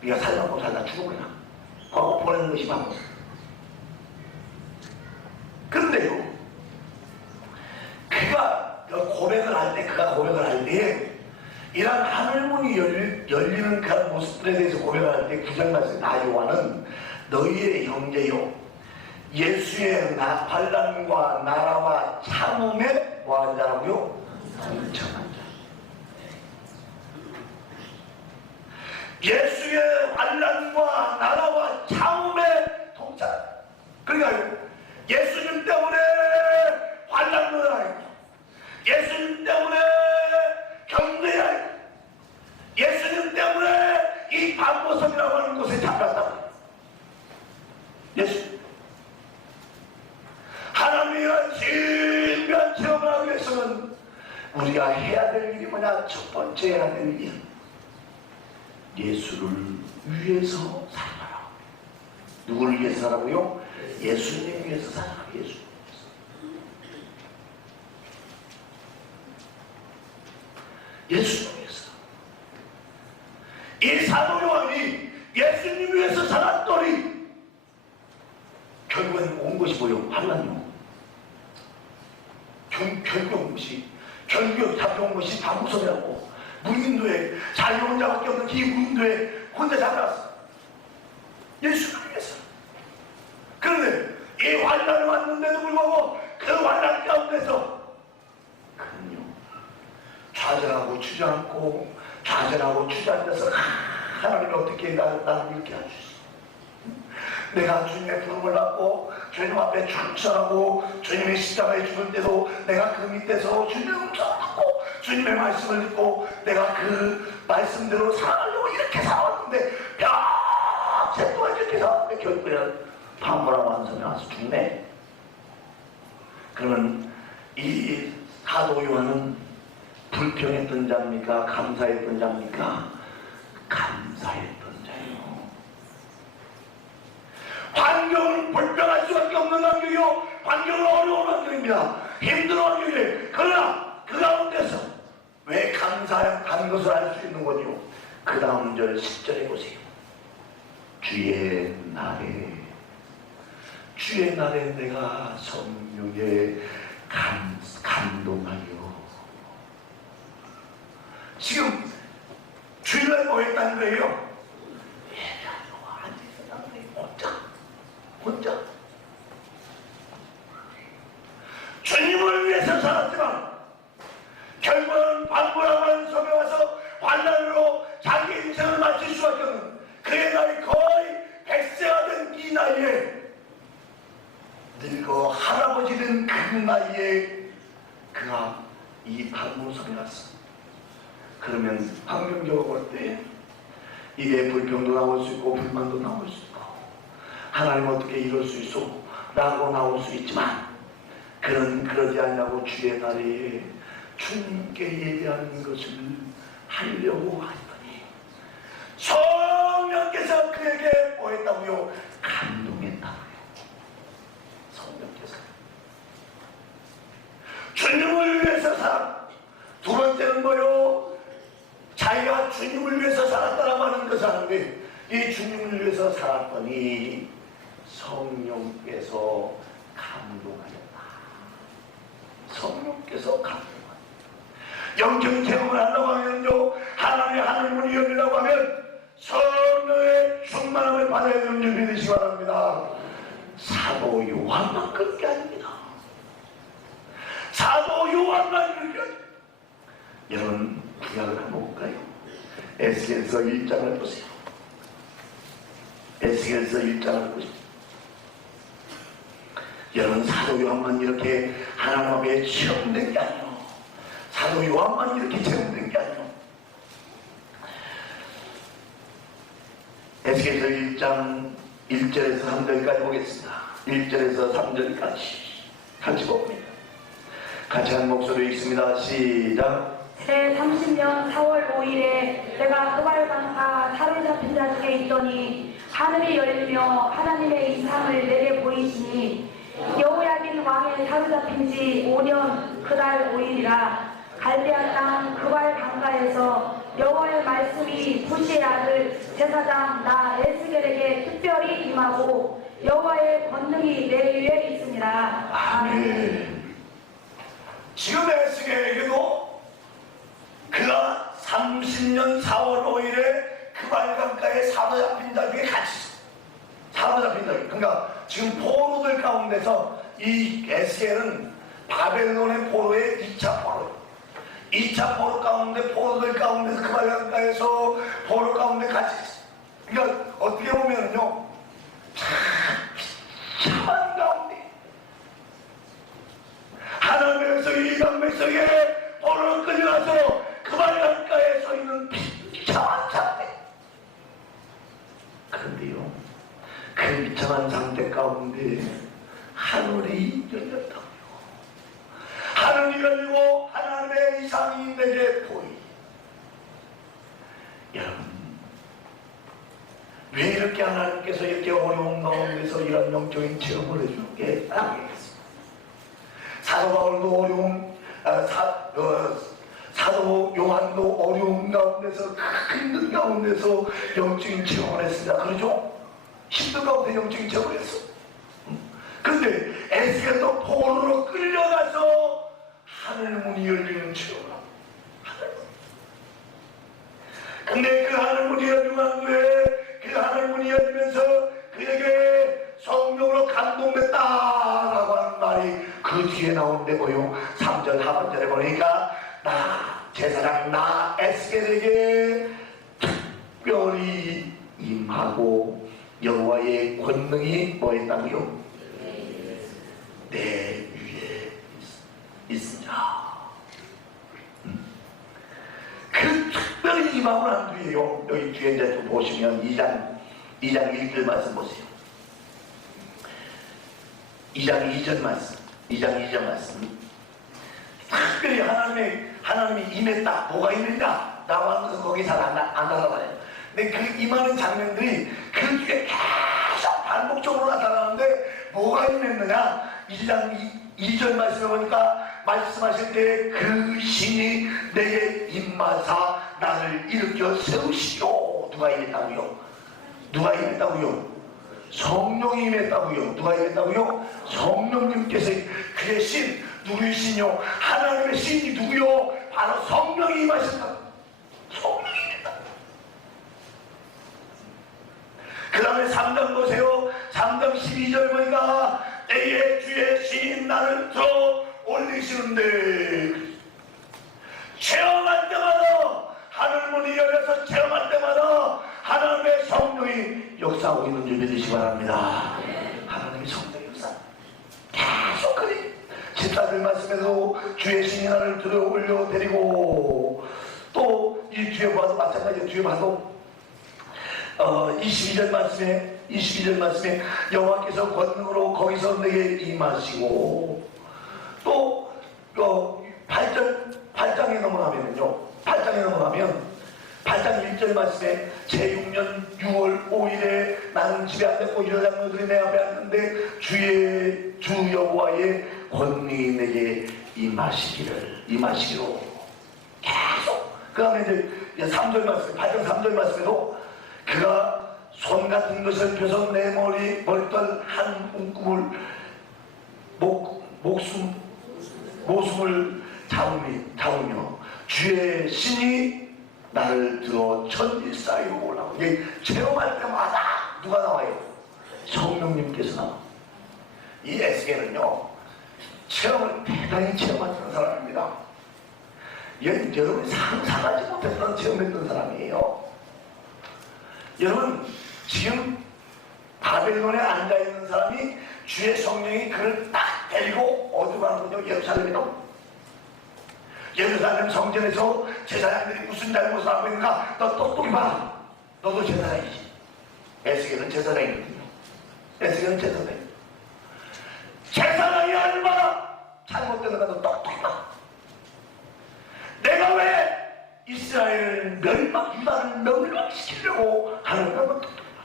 네가 살려고 살다 죽어버려. 거기 보내는 것이 반모. 그런데요, 그가 고백을 할 때 이런 하늘문이 열리는 그런 모습들에 대해서 고백을 할 때 9절 말씀, 나 요한은 너희의 형제요 예수의 환난과 나라와 참음에 뭐하는 자라고요? 동참한 자. 예수의 환난과 나라와 참음에 동참. 그러니까 예수님 때문에 환난을 하고, 예수님 때문에 경배해야 하고, 예수님 때문에 이 반모섬이라고 하는 곳에 잡혔다. 예수. 하나님의 진변 체험을 하기 위해서는 우리가 해야 될 일이 뭐냐? 첫 번째 해야 될 일이 예수를 위해서 살아라. 누구를 위해서 살아라고요? 예수님 위해서 살아라. 예수. 예수님 위해서. 이 사도 요한이 예수님 위해서 살았더니 결국엔 온 것이 뭐요? 환난이요. 결국 잡혀온 것이 반모섬이라고. 무인도에 자기 혼자밖에 없는 이 무인도에 혼자 잡혀왔어. 예수를 위해서. 그런데 이 환난이 왔는데도 불구하고 그 환난 가운데서 그는요 좌절하고 주저앉고 주저앉아서 하나님이 어떻게 나를 이렇게 해주시. 내가 주님의 부름을 받고 주님 앞에 충성하고 주님의 십자가에 죽을 때도 내가 그 밑에서 주님의 음성을 듣고 주님의 말씀을 듣고 내가 그 말씀대로 살아가려고 이렇게 살아왔는데 평생 동안 이렇게 살았는데 결국에는 반모라고 하는 섬에 와서 죽네. 그러면 이 사도 요한은 불평했던 자입니까? 감사했던 자입니까? 감사했던 자예요. 환경은 불평할 수밖에 없는 환경이요, 환경은 어려운 환경입니다. 힘든 환경이에요. 그러나 그 가운데서 왜 감사한 것을 알 수 있는 거죠? 그 다음 절 10절에 보세요. 주의 날에 내가 성령에 감동하여. 지금 주일날 뭐 했다는 거예요? 예배하려고 앉아있었다는 거예요. 혼자 큰 나이에 그가 이 판문성에 왔어. 그러면 황명교가 볼 때 이게 불평도 나올 수 있고 불만도 나올 수 있고 하나님 어떻게 이럴 수 있어? 라고 나올 수 있지만 그는 그러지 않냐고 주의 날에 주님께 예배하는 것을 하려고 하더니 성령께서 그에게 뭐 했다고요? 감동했다고요. 성령께서 주님을 위해서 살았다. 두 번째는 뭐요? 자기가 주님을 위해서 살았다라고 하는 것을 하는데 이 주님을 위해서 살았더니 성령께서 감동하였다. 성령께서 감동하였다. 영적인 체험을 하려고 하면요, 하나님의 하늘문이 열리라고 하면 성령의 충만함을 받아야 되는 줄 믿으시기 바랍니다. 사도 요한만 그런 게 아닙니다. 사도 요한만 그런 게 아닙니다. 여러분 구약을 한번 볼까요? 에스겔서 1장을 보세요. 에스겔서 1장을 보세요. 여러분 사도 요한만 이렇게 하나님 앞에 체험된 게 아니에요. 사도 요한만 이렇게 체험된 게 아니에요. 에스겔서 1장 1절에서 3절까지 보겠습니다. 1절에서 3절까지 같이 봅니다. 같이 한 목소리 읽습니다. 시작. 제 30년 4월 5일에 내가 흑발강사 사로잡힌 자 중에 있더니 하늘이 열리며 하나님의 이상을 내게 보이시니 여호야긴 왕의 사로잡힌 지 5년 그달 5일이라 갈대아 땅 그발 강가에서 여호와의 말씀이 부시의 아들 제사장 나 에스겔에게 특별히 임하고 여호와의 권능이 내 위에 있습니다. 아멘. 지금 에스겔에게도 그가 30년 4월 5일에 그발 강가에 사로잡힌 자 중에 같이 사로잡힌 자. 그러니까 지금 포로들 가운데서 이 에스겔은 바벨론의 포로의 2차 포로. 2차 포로 가운데 포로들 가운데서 그발 강가에서 포로 가운데 같이 있어. 그러니까 어떻게 보면요, 참한 가운데 하나님께서 이 강백성에 포로를 끌려가서 그발 강가에 서 있는 비참한 상태. 그런데요, 그 비참한 상태 가운데 하늘이 열렸다고요. 하늘이 열리고 하나님의 이상이 내게 보이. 여러분, 왜 이렇게 하나님께서 이렇게 어려운 가운데서 이런 영적인 체험을 해주는 게 아니겠습니까? 사도 바울도 어려운 사도 요한도 어려운 가운데서 힘든 가운데서 영적인 체험을 했습니다. 그러죠? 힘든 가운데 영적인 체험을 했어. 그런데 에스겔도 포로로 끌려가서 하늘문이 열리는 체험을 합니다. 근데 그 하늘문이 열리면 왜 그 하늘문이 열리면서 그에게 성령으로 감동됐다라고 하는 말이 그 뒤에 나오는데 뭐요? 3절 하반절에 보니까 나 제사장 나 에스겔에게 특별히 임하고 여호와의 권능이 뭐 했다고요? 내 위에 있으냐. 그 특별히 임함을 한 뒤에요. 여기 뒤에 이제 좀 보시면 2장 1절 말씀 보세요. 2장 2절 말씀. 특별히 하나님이 임했다. 뭐가 임했다? 나와는 것은 거기 잘 안 나타나요. 근데 그 임하는 장면들이 그 뒤에 계속 반복적으로 나타나는데 뭐가 임했느냐? 2장 2절 말씀에 보니까 말씀하실 때 그 신이 내게 임마사 나를 일으켜 세우시오. 누가 임했다고요? 누가 임했다고요? 성령이 임했다고요. 누가 임했다고요? 성령님께서. 그의 신 누구의 신이요? 하나님의 신이 누구요? 바로 성령이 임하셨다. 성령이 임했다. 그 다음에 3장 보세요. 3장 12절 보니까 때에 주의 신이 나를 들어 올리시는데 체험할 때마다 하늘문이 열려서 체험할 때마다 하나님의 성령이 역사하고 있는 줄 믿으시기 바랍니다. 하나님의 성령이 역사 계속 그래. 14절 말씀에도 주의 신이 나를 들어 올려 데리고, 또 이 뒤에 봐도 마찬가지로 뒤에 봐도 22절 말씀에 여호와께서 권능으로 거기서 내게 임하시고, 또 8장에 넘어가면 8장 1절 말씀에 제6년 6월 5일에 나는 집에 앉았고 이러 장로들이 내 앞에 앉는데 주 여호와의 권능이 내게 임하시기로 계속. 그 다음에 이제 3절 말씀, 8장 3절 말씀에도 그가 손 같은 것을 펴서 내 머리떨 한 움큼을 모습을 잡으며 주의 신이 나를 들어 천지 사이로 올라오고. 이게 체험할 때마다 누가 나와요? 성령님께서 나와. 이 에스겔은요 체험을 대단히 체험했던 사람입니다. 여러분이 상상하지 못했던 체험했던 사람이에요. 여러분 지금 바벨론에 앉아있는 사람이 주의 성령이 그를 딱 데리고 어디로 가는 거죠? 예루살렘이요. 예루살렘 성전에서 제사장들이 무슨 잘못을 하고 있는가? 너 똑똑히 봐. 너도 제사장이지. 에스겔은 제사장이거든요. 에스겔은 제사장이에요. 제사장이 얼마나 잘못되는가 너 똑똑히 봐. 내가 왜 이스라엘을 유다를 멸망시키려고 하는가 너 똑똑히 봐.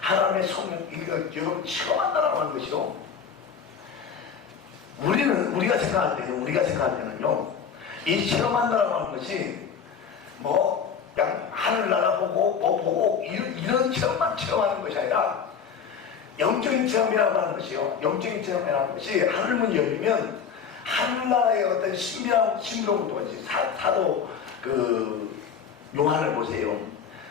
하나님의 성령, 이거 여러분 체험한다라고 하는 것이요. 우리가 생각할 때는요, 이 체험한다라고 하는 것이 그냥 하늘나라 보고 이런 체험만 체험하는 것이 아니라 영적인 체험이라고 하는 것이요. 영적인 체험이라는 것이 하늘문이 열리면 하늘나라의 어떤 신비로운 것이 사도 요한을 보세요.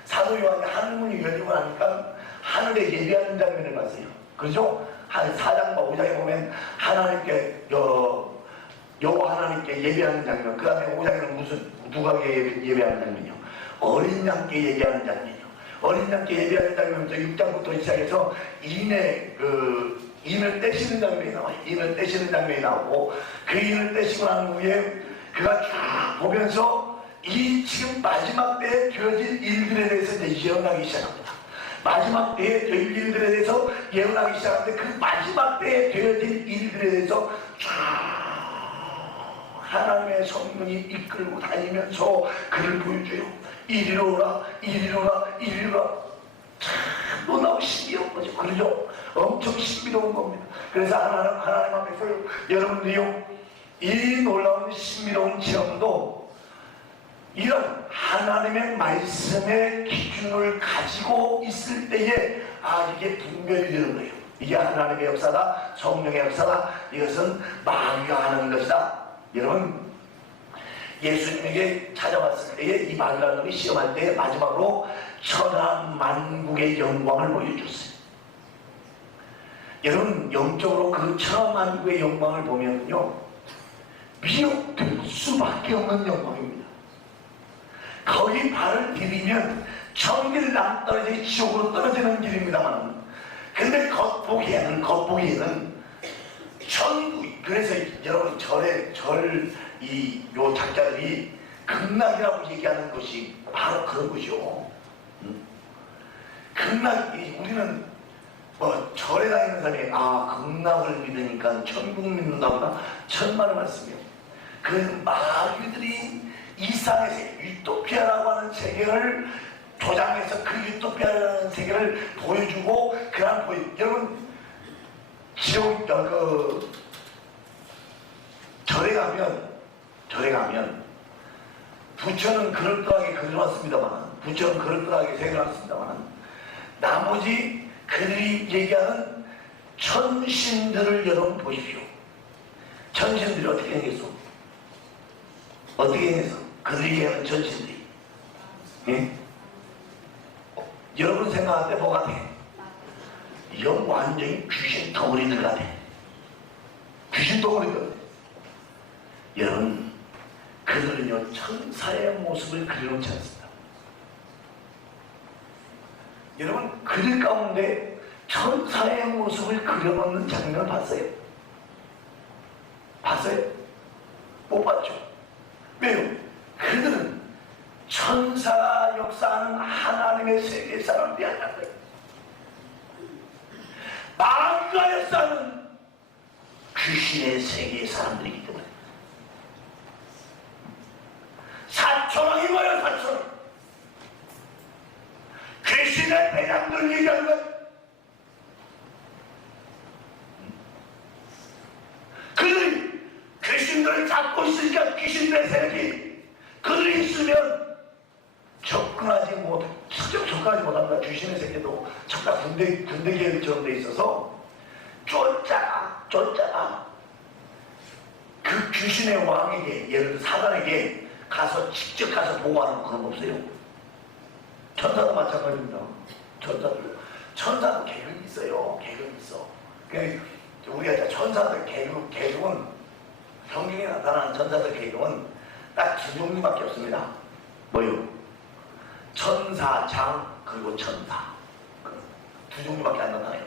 사도 요한이 하늘문이 열리고 나니까 하늘에 예배하는 장면을 봤어요. 그렇죠? 한 4장과 5장에 보면 하나님께 여호와 하나님께 예배하는 장면. 그 다음에 5장에는 누가에게 예배하는 장면이요. 어린 양께 예배하는 장면이요. 어린 양께 예배하는 장면부터 6장부터 시작해서 인을 떼시는 장면이 나와요. 인을 떼시는 장면이 나오고, 그 인을 떼시고 난 후에 그가 쭉 보면서 이 지금 마지막 때에 되어질 일들에 대해서 이제 예언하기 시작합니다. 마지막 때에 되어질 일들에 대해서 예언하기 시작하는데, 그 마지막 때에 되어질 일들에 대해서 쭉 하나님의 성령이 이끌고 다니면서 그를 보여줘요. 이리로 오라, 이리로 오라, 이리로 오라. 참 놀라운 신비로운 거죠. 그러죠? 엄청 신비로운 겁니다. 그래서 하나님 앞에서 여러분들이요, 이 놀라운 신비로운 체험도 이런 하나님의 말씀의 기준을 가지고 있을 때에 이게 분별이 되는 거예요. 이게 하나님의 역사다, 성령의 역사다, 이것은 마귀가 하는 것이다. 여러분, 예수님에게 찾아왔을 때에 이 마귀라는 시험할 때 마지막으로 천하만국의 영광을 보여줬어요. 여러분, 영적으로 그 천하만국의 영광을 보면요, 미혹될 수밖에 없는 영광입니다. 거기 발을 디디면 천길 낭떠러지 지옥으로 떨어지는 길입니다만, 근데 겉보기에는 천국. 그래서 여러분 요 작자들이 극락이라고 얘기하는 것이 바로 그런 것이요. 우리는 절에 다니는 사람이 극락을 믿으니까 천국 믿는다보다 천만의 말씀이요. 그 마귀들이 이상의 유토피아라고 하는 세계를 조장해서 그 유토피아라는 세계를 보여주고, 여러분 지옥 절에 가면 부처는 그럴듯하게 생겨났습니다만 나머지 그들이 얘기하는 천신들을 여러분 보십시오. 천신들이 어떻게 생겼어? 그들이 얘기하는 천신들이, 예? 여러분 생각할 때 뭐가 돼? 이건 완전히 귀신 덩어리들 같아. 귀신 덩어리들 같아. 여러분, 그들은요 천사의 모습을 그려놓지 않습니다. 여러분, 그들 가운데 천사의 모습을 그려놓는 장면을 봤어요? 봤어요? 못 봤죠? 왜요? 그들은 천사가 역사하는 하나님의 세계 사람들이 아니란 거예요. 마귀가 역사하는 귀신의 세계의 사람들이기 때문에 사초랑이 뭐예요? 사초랑 귀신의 대장들 얘기하는 거예요. 그들이 귀신들을 잡고 있으니까 귀신들의 세력이 그들이 있으면 접근하지 못한다. 귀신의 세계도 척다 군대 계획처럼 돼 있어서 쫓다가 그 귀신의 왕에게, 예를 들어 사단에게 가서 직접 가서 보고하는 그런 거 없어요. 천사도 마찬가지입니다. 천사도 계획이 있어요. 계획이 있어. 우리가 이제 천사들 계획은 성경에 나타나는 천사들 계획은 딱 두 종류밖에 없습니다. 뭐요? 천사장 그리고 천사 두 종류밖에 안 나타나요.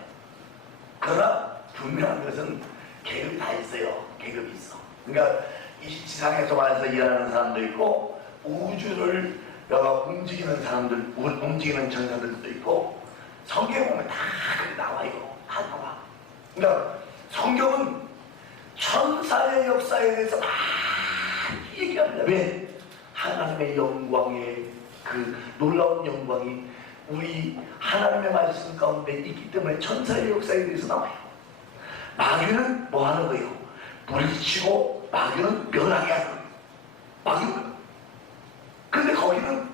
그러나 분명한 것은 계급이 다 있어요. 계급이 있어. 그러니까 이 지상에서 와서 일하는 사람도 있고 우주를 움직이는 사람들, 움직이는 천사들도 있고 성경에 보면 다 그렇게 나와요. 다 나와. 그러니까 성경은 천사의 역사에 대해서 많이 얘기합니다. 왜? 하나님의 영광의 그 놀라운 영광이 우리 하나님의 말씀 가운데 있기 때문에 천사의 역사에 대해서 나와요. 마귀는 뭐 하는 거예요? 물리치고 마귀는 멸하게 하는 거예요. 마귀는. 근데 거기는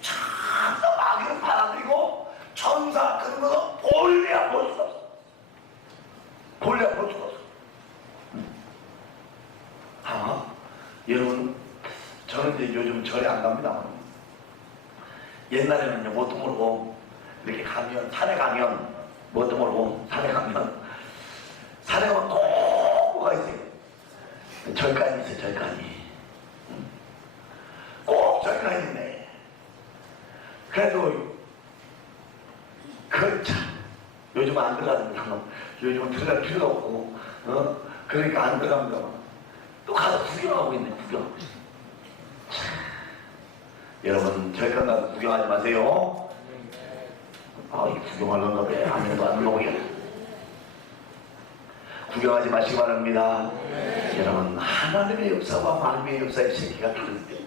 참다 마귀는 받아들이고 천사 그런 거는 볼래야 볼 수가 없어. 볼래야 볼 수가 없어. 여러분 저는 이제 요즘 절에 안 갑니다. 옛날에는요 뭣도 모르고 이렇게 가면 산에 가면 뭣도 모르고 산에 가면 꼭 뭐가 있어요. 절간이 있어요. 절간이 꼭 절간이 있네. 그래도 참 요즘 안 들어갑니다. 요즘은 들어갈 필요가 없고 그러니까 안 들어갑니다. 또 가서 구경하고 있네. 구경하고 있어. 여러분 절간 가서 구경하지 마세요. 이 구경하려나 왜 아무도 안 나오게. 구경하지 마시기 바랍니다. 여러분 하나님의 역사와 마귀의 역사의 세계가 다른데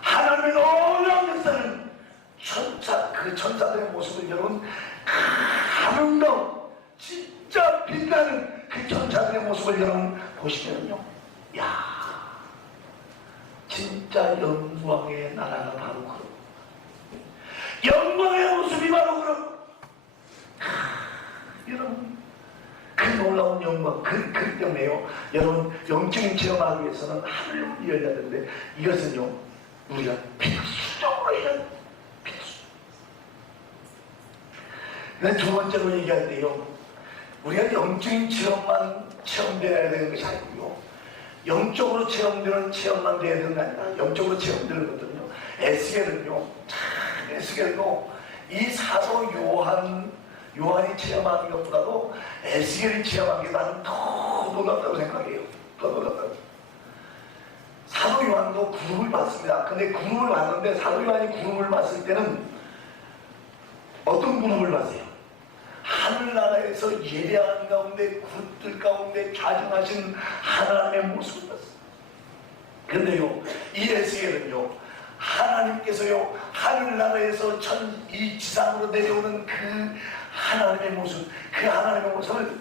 하나님의 놀라운 역사는 그 천사들의 모습을 여러분 아름다운 진짜 빛나는 그 천사들의 모습을 여러분 보시면요, 야 진짜 영광의 나라가 바로 그런 영광의 모습이 바로 그런 여러분 그 놀라운 영광 그 때문에요. 여러분 영적인 체험하기 위해서는 하늘의 문이 열려야 되는데 이것은요 우리가 필수적으로 해야 돼요. 필수. 두 번째로 얘기할 때요 우리가 영적인 체험되어야 되는 것이 아니고요 영적으로 체험되는 체험만 되어야 되는 게 아니라 영적으로 체험되는 것들은요 에스겔은요 참 에스겔도 이 사도 요한이 체험하는 것보다도 에스겔이 체험한 게 나는 더 놀랍다고 생각해요. 더 놀랍다고. 사도 요한도 구름을 봤습니다. 근데 구름을 봤는데 사도 요한이 구름을 봤을 때는 어떤 구름을 봤어요? 하늘나라에서 예배하는 가운데 굿들 가운데 좌정하신 하나님의 모습을 봤어요. 근데요 이 에스겔은요 하나님께서요 하늘나라에서 이 지상으로 내려오는 그 하나님의 모습 그 하나님의 모습을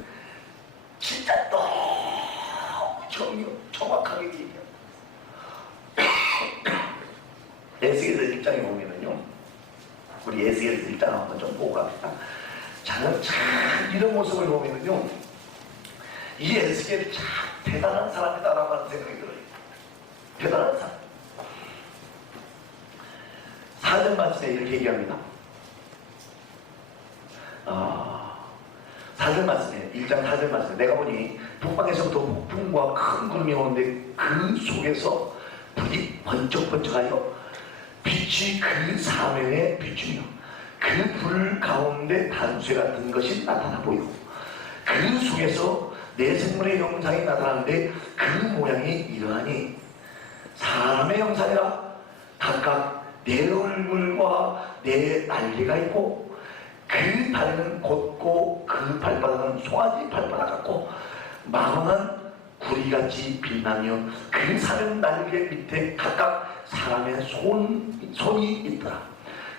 진짜 너무 정확하게 얘기해요. 에스겔서 1장에 보면은요 우리 에스겔서 1장 한번 좀 보고 갑시다. 참 이런 모습을 보면은요 이 에스겔이 참 대단한 사람이다라고 하는 생각이 들어요. 대단한 사람. 4절 말씀에 이렇게 얘기합니다. 4절 말씀에 1장 4절 말씀에 내가 보니 북방에서부터 폭풍과 큰 구름이 오는데 그 속에서 불이 번쩍번쩍하여 빛이 그 사면에 비추며 그 불 가운데 단쇠 같은 것이 나타나 보이고 그 속에서 내 생물의 형상이 나타나는데 그 모양이 이러하니 사람의 형상이라 각각 내 얼굴과 내 날개가 있고 그 다리는 곧고 그 발바닥은 송아지 발바닥 같고 마음은 구리같이 빛나며 그 사람 날개 밑에 각각 사람의 손이 있더라.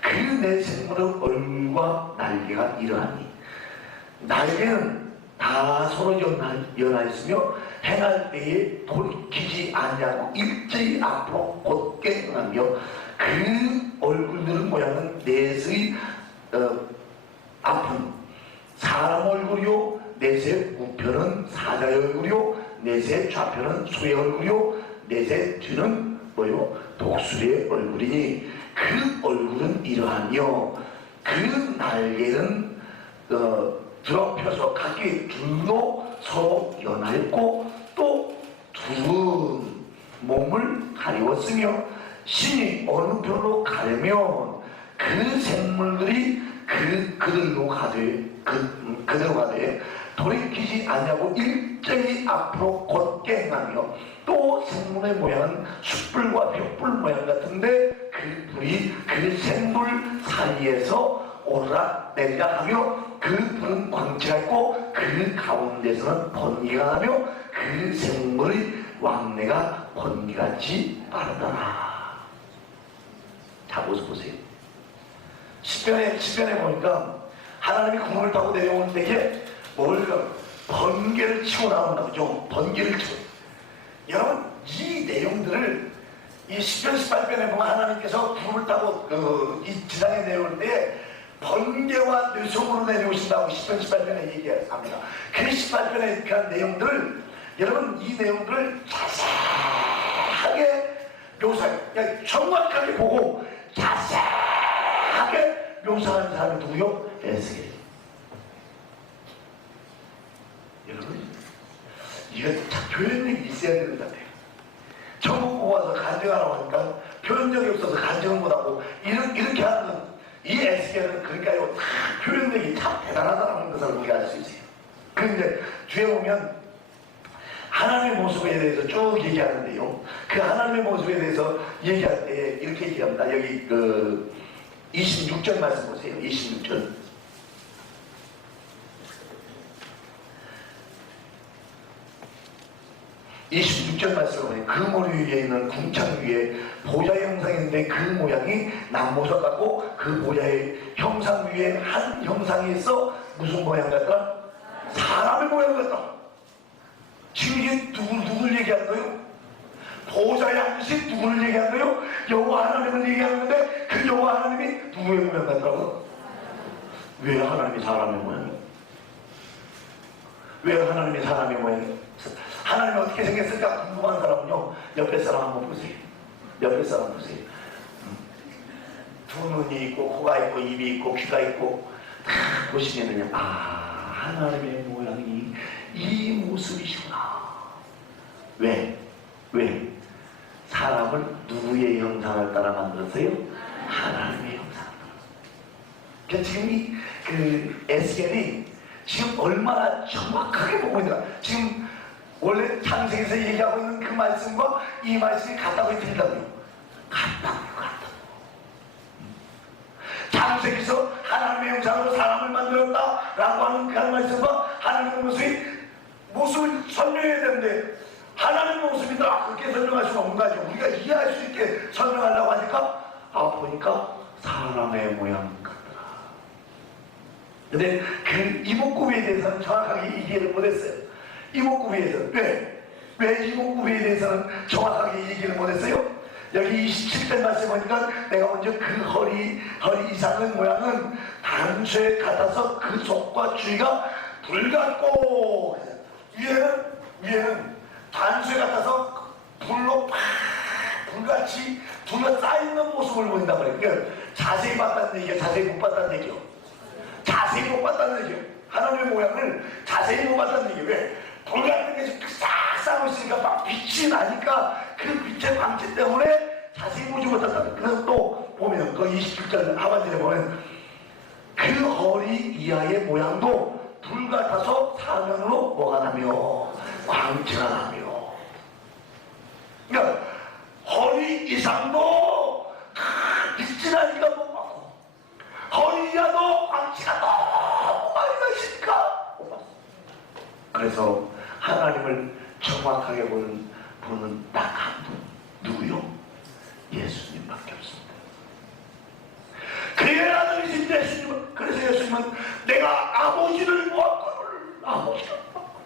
그 내 생물의 얼굴과 날개가 이러하니 날개는 다 서로 연하 있으며 행할 때에 돌이키지 아니하고 일제히 앞으로 곧게 행하며 그 얼굴들의 모양은 넷의 앞은 사람 얼굴이요 넷의 우편은 사자의 얼굴이요 넷의 좌편은 소의 얼굴이요 넷의 뒤는 뭐요 독수리의 얼굴이니 그 얼굴은 이러하며 그 날개는 드럽혀서 각기 둘로 서로 연하였고 또 둘은 몸을 가리웠으며 신이 어느 편으로 가려면 그 생물들이 그들로 가되 돌이키지 아니하고 일제히 앞으로 곧게 행하며 또 생물의 모양은 숯불과 벽불 모양 같은데 그 불이 그 생물 사이에서 오르락 내리락 하며 그 불은 광채가 있고 그 가운데서는 번개가 나며 그 생물의 왕래가 번개같이 빠르더라. 자, 보세요. 시편에 보니까 하나님이 구름을 타고 내려오는 데에 뭘까? 번개를 치고 나온다, 그죠? 번개를 치고. 여러분, 이 내용들을 이 시편 18편에 보면 하나님께서 구름을 타고 이 지상에 내려올 때 번개와 뇌속으로 내려오신다고 시편 18편에 얘기합니다. 그 18편에 그런 내용들을 여러분 이 내용들을 자세하게 묘사해. 그러니까 정확하게 보고 자세하게 묘사하는 사람이 누구요? 에스겔. 여러분 이거 참 표현력이 있어야 되는 것 같아요. 전국 보고 와서 간증하라고 하니까 표현력이 없어서 간증을 못하고 이렇게 하는 이 에스겔은 그러니까요 다 표현력이 참 대단하다는 것을 우리가 알 수 있어요. 그런데 뒤에 보면 하나님의 모습에 대해서 쭉 얘기하는데요. 그 하나님의 모습에 대해서 얘기할 때 이렇게 얘기합니다. 여기 26절 말씀 보세요. 26절. 말씀을 보면 그 머리 위에 있는 궁창 위에 보좌의 형상인데 그 모양이 남보석 같고 그 보좌의 형상 위에 한 형상이 있어 무슨 모양 같다? 사람의 모양 같다. 지금 이게 누굴 얘기하는 거예요? 보좌의 한시 누구를 얘기하는 거예요? 여호와 하나님을 얘기하는데 그 여호와 하나님이 누구의 모양 같다고? 왜 하나님이 사람의 모양이에요? 왜 하나님이 사람의 모양이에요? 하나님이 어떻게 생겼을까 궁금한 사람은요 옆에 사람 한번 보세요. 옆에 사람 보세요. 두 눈이 있고 코가 있고 입이 있고 귀가 있고 다 보시면은요 아 하나님의 모양이 이 모습이시구나. 왜? 사람을 누구의 형상을 따라 만들었어요? 하나님의 형상을 따라. 그러니까 지금 그 에스겔이 지금 얼마나 정확하게 보고 있는가. 지금 원래 창세기에서 얘기하고 있는 그 말씀과 이 말씀이 같다고 틀리다고요? 같다고. 창세기에서 하나님의 형상으로 사람을 만들었다라고 하는 그 말씀과 하나님의 모습을 설명해야 되는데 하나님의 모습이다 그렇게 설명할 수는 없는 거죠. 우리가 이해할 수 있게 설명하려고 하니까 보니까 사람의 모양 같더라. 근데 그 이목구비에 대해서는 정확하게 얘기를 못했어요. 이목구비에 대해서 왜 이목구비에 대해서는 정확하게 얘기를 못했어요? 여기 27절 말씀 보니까 내가 먼저 그 허리 이상의 모양은 단쇠 같아서 그 속과 주위가 불 같고 위에는 단쇠 같아서 불같이 둘러싸이는 모습을 보인단 말이에요. 그러니까 자세히 봤다는 얘기야. 자세히 못 봤다는 얘기요. 자세히 못 봤다는 얘기요. 하나님의 모양을 자세히 못 봤다는 얘기예요. 왜? 불 같은 게 싹 싸고 있으니까 막 빛이 나니까 그 빛의 광채 때문에 자세히 보지 못했다. 그래서 또 보면 그 27절 하반절에 보면 그 허리 이하의 모양도 불같아서 사면으로 뭐가 나며 광채가 나며. 그러니까 허리 이상도 빛이나니까 못 받고 허리 이하도 광채가 너무 많이 나시니까 못 받고. 그래서 하나님을 정확하게 보는 분은 딱 한 분. 누구요? 예수님밖에 없습니다. 그의 아들이신 예수님은, 그래서 예수님은 내가 아버지를 보았거늘 아버지를 보았거늘.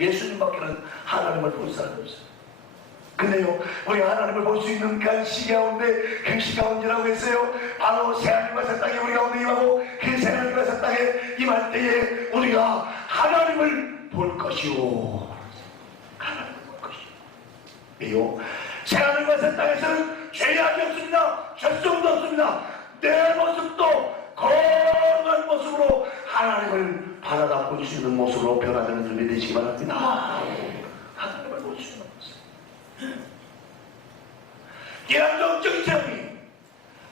예수님밖에는 하나님을 볼 사람이 없어요. 근데요, 우리 하나님을 볼 수 있는 그 시기 가운데, 그 시가 언제라고 했어요? 바로 새하늘과 새 땅에 우리 가운데 임하고 그 새하늘과 새 땅에 임할 때에 우리가 하나님을 볼 것이오. 하나님을 볼 것이오. 왜요? 새하늘과 새 땅에서는 죄악이 없습니다. 죄성도 없습니다. 내 모습도 거룩한 모습으로 하나님을 바라다 볼 수 있는 모습으로 변화되는 줄 믿으시기 바랍니다. 하나님을 볼 수 있는 모습. 이런 영적인 체험이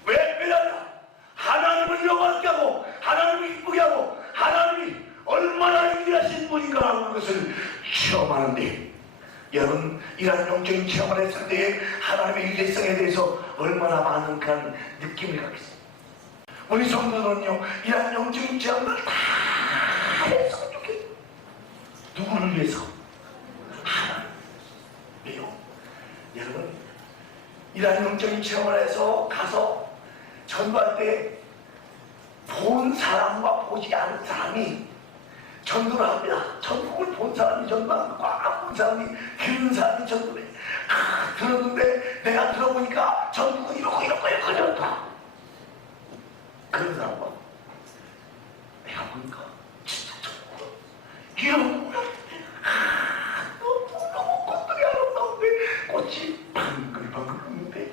왜 빼냐? 하나님을 영원하게 하고 하나님을 기쁘게 하고 하나님이 얼마나 위대하신 분인가 하는 것을 체험하는데, 여러분 이런 영적인 체험을 했을 때에 하나님의 위대성에 대해서 얼마나 많은 그런 느낌을 갖겠어요. 우리 성도는요 이런 영적인 체험을 다 했으면 좋겠어요. 누구를 위해서? 하나님. 왜요? 여러분 이런 영적인 체험을 해서 가서 전도할 때 본 사람과 보지 않은 사람이 전도를 합니다. 전국을 본 사람이 전도하는 거, 안 본 사람이 들은 사람이 전도를 해. 들었는데 내가 들어보니까 전국은 이렇고 이렇다. 그런 사람과 내가 보니까 진짜 전국은 이런 거야. 너무 꽃들이 아름다운데 꽃이 방글방글 웃는데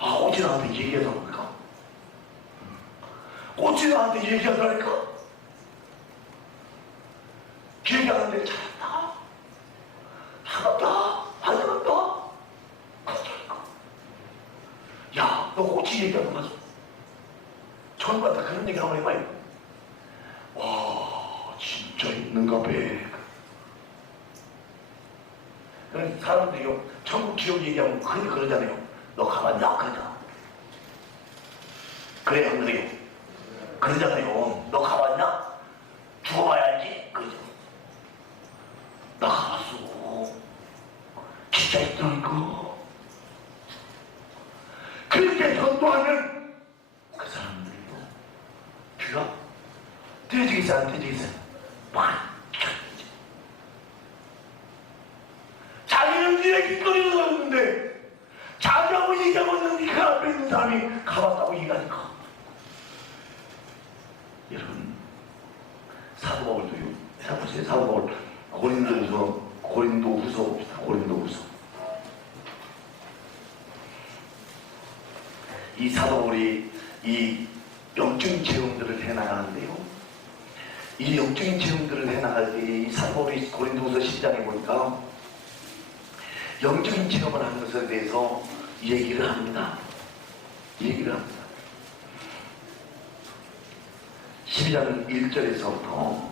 어제 나한테 얘기하더라니까. 꽃이 나한테 얘기하더라니까. 얘기하는데 잘한다, 반갑다, 환영한다. 그러니까 야, 너 꽃이 얘기하는 거 맞아? 전부다 그런 얘기 한번 해봐요. 와, 진짜 있는가 봐. 그래서 사람들이요 천국 지옥 얘기하면 흔히 그러잖아요. 너 가봤냐? 그러잖아. 그래 안 그래요? 그러잖아요. 너 가봤냐? 죽어봐야 알지? 그러죠. 나 가봤어. 진짜 있다니까. 그렇게 전도하면 그 사람들이요 귀가 돼지기사 안 돼지기사 완전 자기는 뒤에 깃거리를 넣었는데 자기하고 얘기하고 있는 그 앞에 있는 사람이 가봤다고 얘기하니까. 여러분 사도 바울도요. 생각보세요. 사도 바울 고린도후서 봅시다. 고린도후서. 이 사도 바울이 이 영적인 체험들을 해나가는데요. 이 영적인 체험들을 해나갈 때 이 사도 바울이 고린도후서 10장에 보니까 영적인 체험을 하는 것에 대해서 얘기를 합니다. 12장 1절에서부터